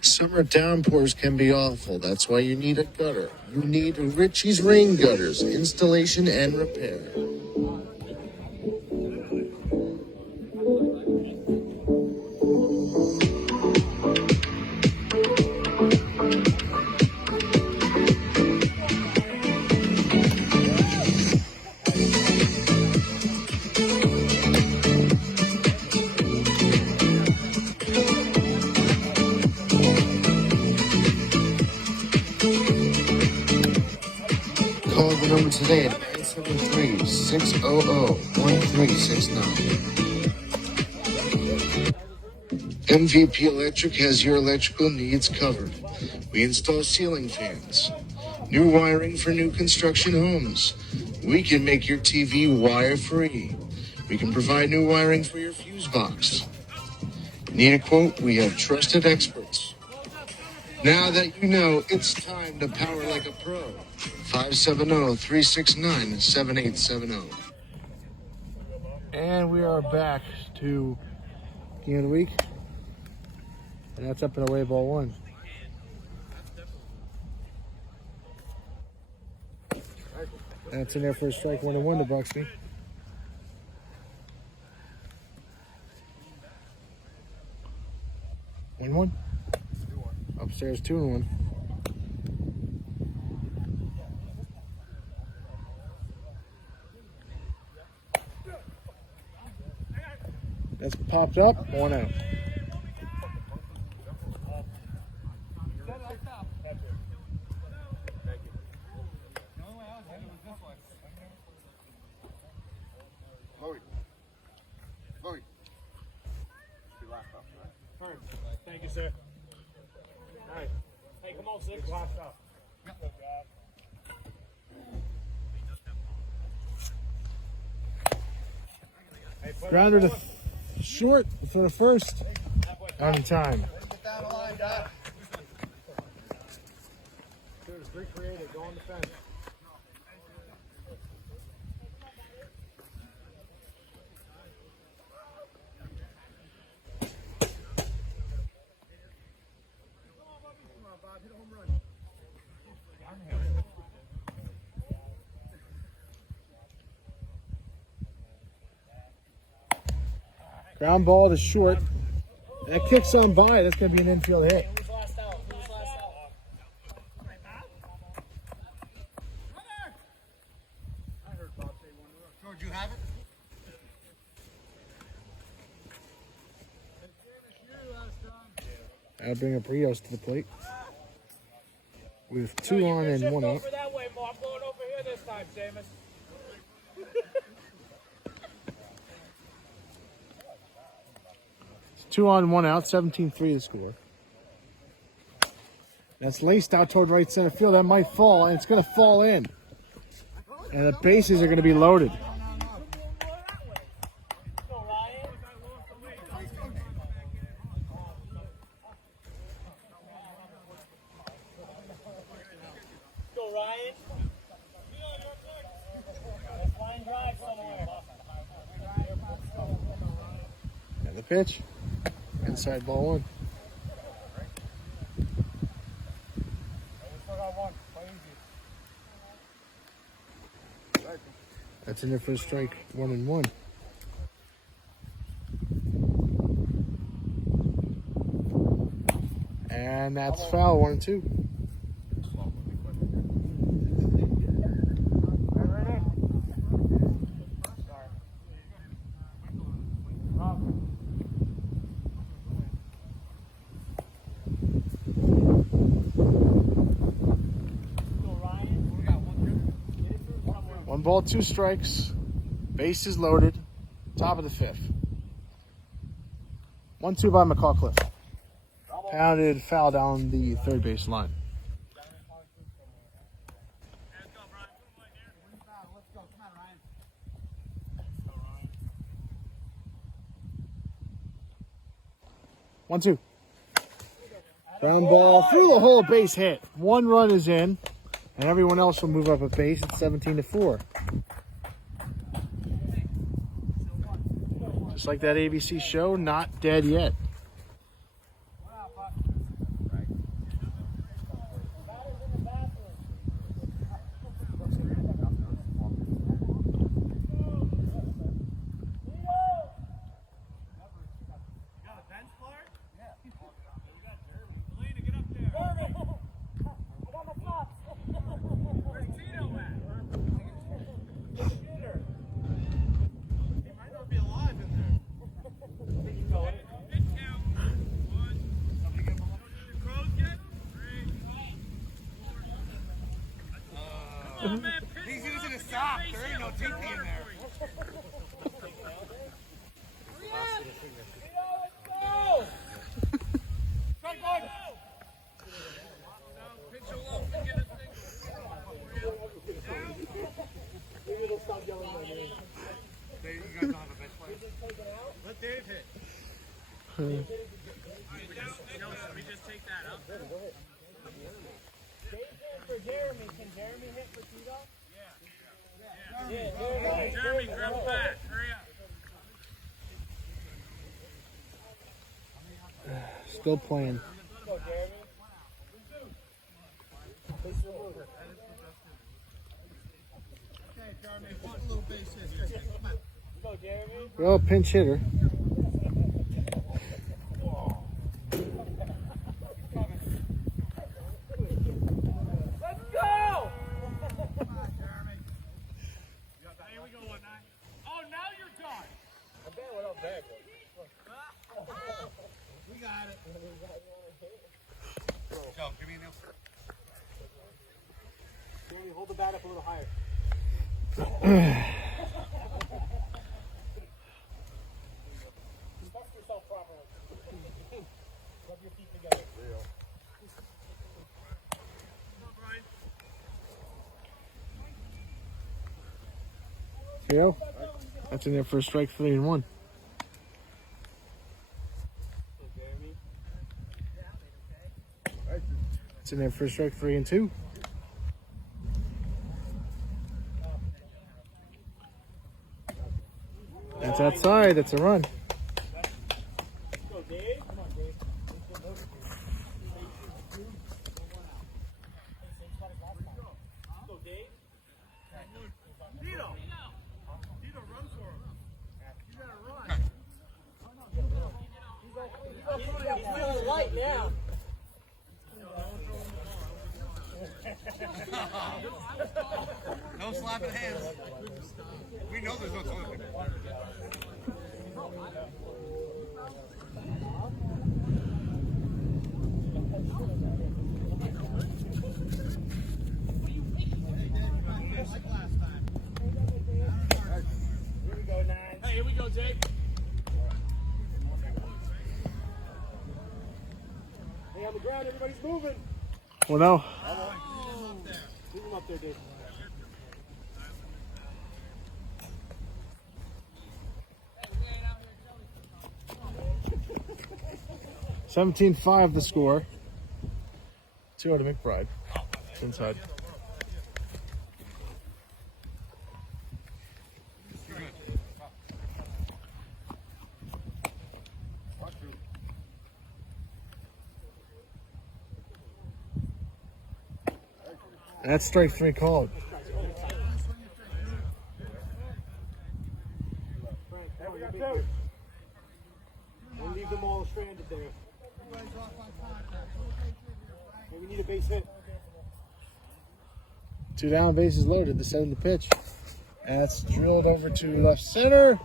Summer downpours can be awful. That's why you need a gutter. You need Richie's Rain Gutters, installation and repair. Call the number today at 973-600-1369. MVP Electric has your electrical needs covered. We install ceiling fans, New wiring for new construction homes. We can make your TV wire-free. We can provide new wiring for your fuse box. Need a quote? We have trusted experts. Now that you know, it's time to power like a pro. 570-369-7870. And we are back to game of the week. And that's up and away, ball one. That's in there for a strike, 1-1 to Buxby. One. Upstairs, 2-1. That's popped up, 1 out. Thank you, sir. All right. Hey, come on, 6. Last up. Grounder to short for the first. Out in time. Three creative. Go on the fence. Ground ball to short. That kicks on by. That's going to be an infield hit. Who's last out? George, you have it? I'll bring up Rios to the plate. With 2 on and 1 out. Over that way, Mo. I'm going over here this time, Seamus. 2 on, 1 out, 17-3 to score. That's laced out toward right center field. That might fall, and it's going to fall in. And the bases are going to be loaded. Go, Ryan. Line drive somewhere. And the pitch. Inside ball 1. That's in there for a strike, 1-1. And that's foul, 1-2. One ball, 2 strikes. Bases loaded. Top of the 5th. 1-2 by McCawcliff. Pounded foul down the third base line. One, 2. Ground ball through the hole, base hit. 1 run is in, and everyone else will move up a base. It's 17-4. Just like that ABC show, not dead yet. He's using a sock. There ain't no TP in there. stop yelling my name. Dave, you guys don't have a bench player? Let Dave hit. Should we just take that up? For Jeremy, can Jeremy hit for Tito? Yeah. Jeremy, grab a bat. Hurry up. Still playing. Go, Jeremy. Go, Jeremy. Well, pinch hitter. Let's go! Here we go, 1-9. Oh, now you're done. I'm bad without back. We got it. Joe, give me a nail. Jeremy, hold the bat up a little higher. Tuck yourself properly. Rub your feet together. Theo, that's in there for a strike 3-1. Jeremy. It's in there for a strike 3-2. That's outside. That's a run. Go, Dave. Come on, Dave. Go, Dave. Tito, run for him. You gotta run. He's feeling light now. No slapping hands. We know there's no toilet paper. Here we go, 9. Hey, here we go, Jake. Hey, on the ground, everybody's moving. Well, no. Leave him up there, Dave. – 17-5 the score. 2-0 to McBride. It's inside. And that's strike 3 called. There we go. Don't leave them all stranded there. Hey, we need a base hit. 2 down, bases loaded. The set of the pitch. That's drilled over to left center.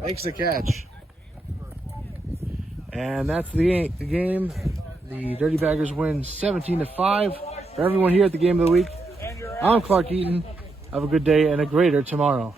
Makes the catch. And that's the game. The Dirty Baggers win 17-5. For everyone here at the Game of the Week, I'm Clark Eaton. Have a good day and a greater tomorrow.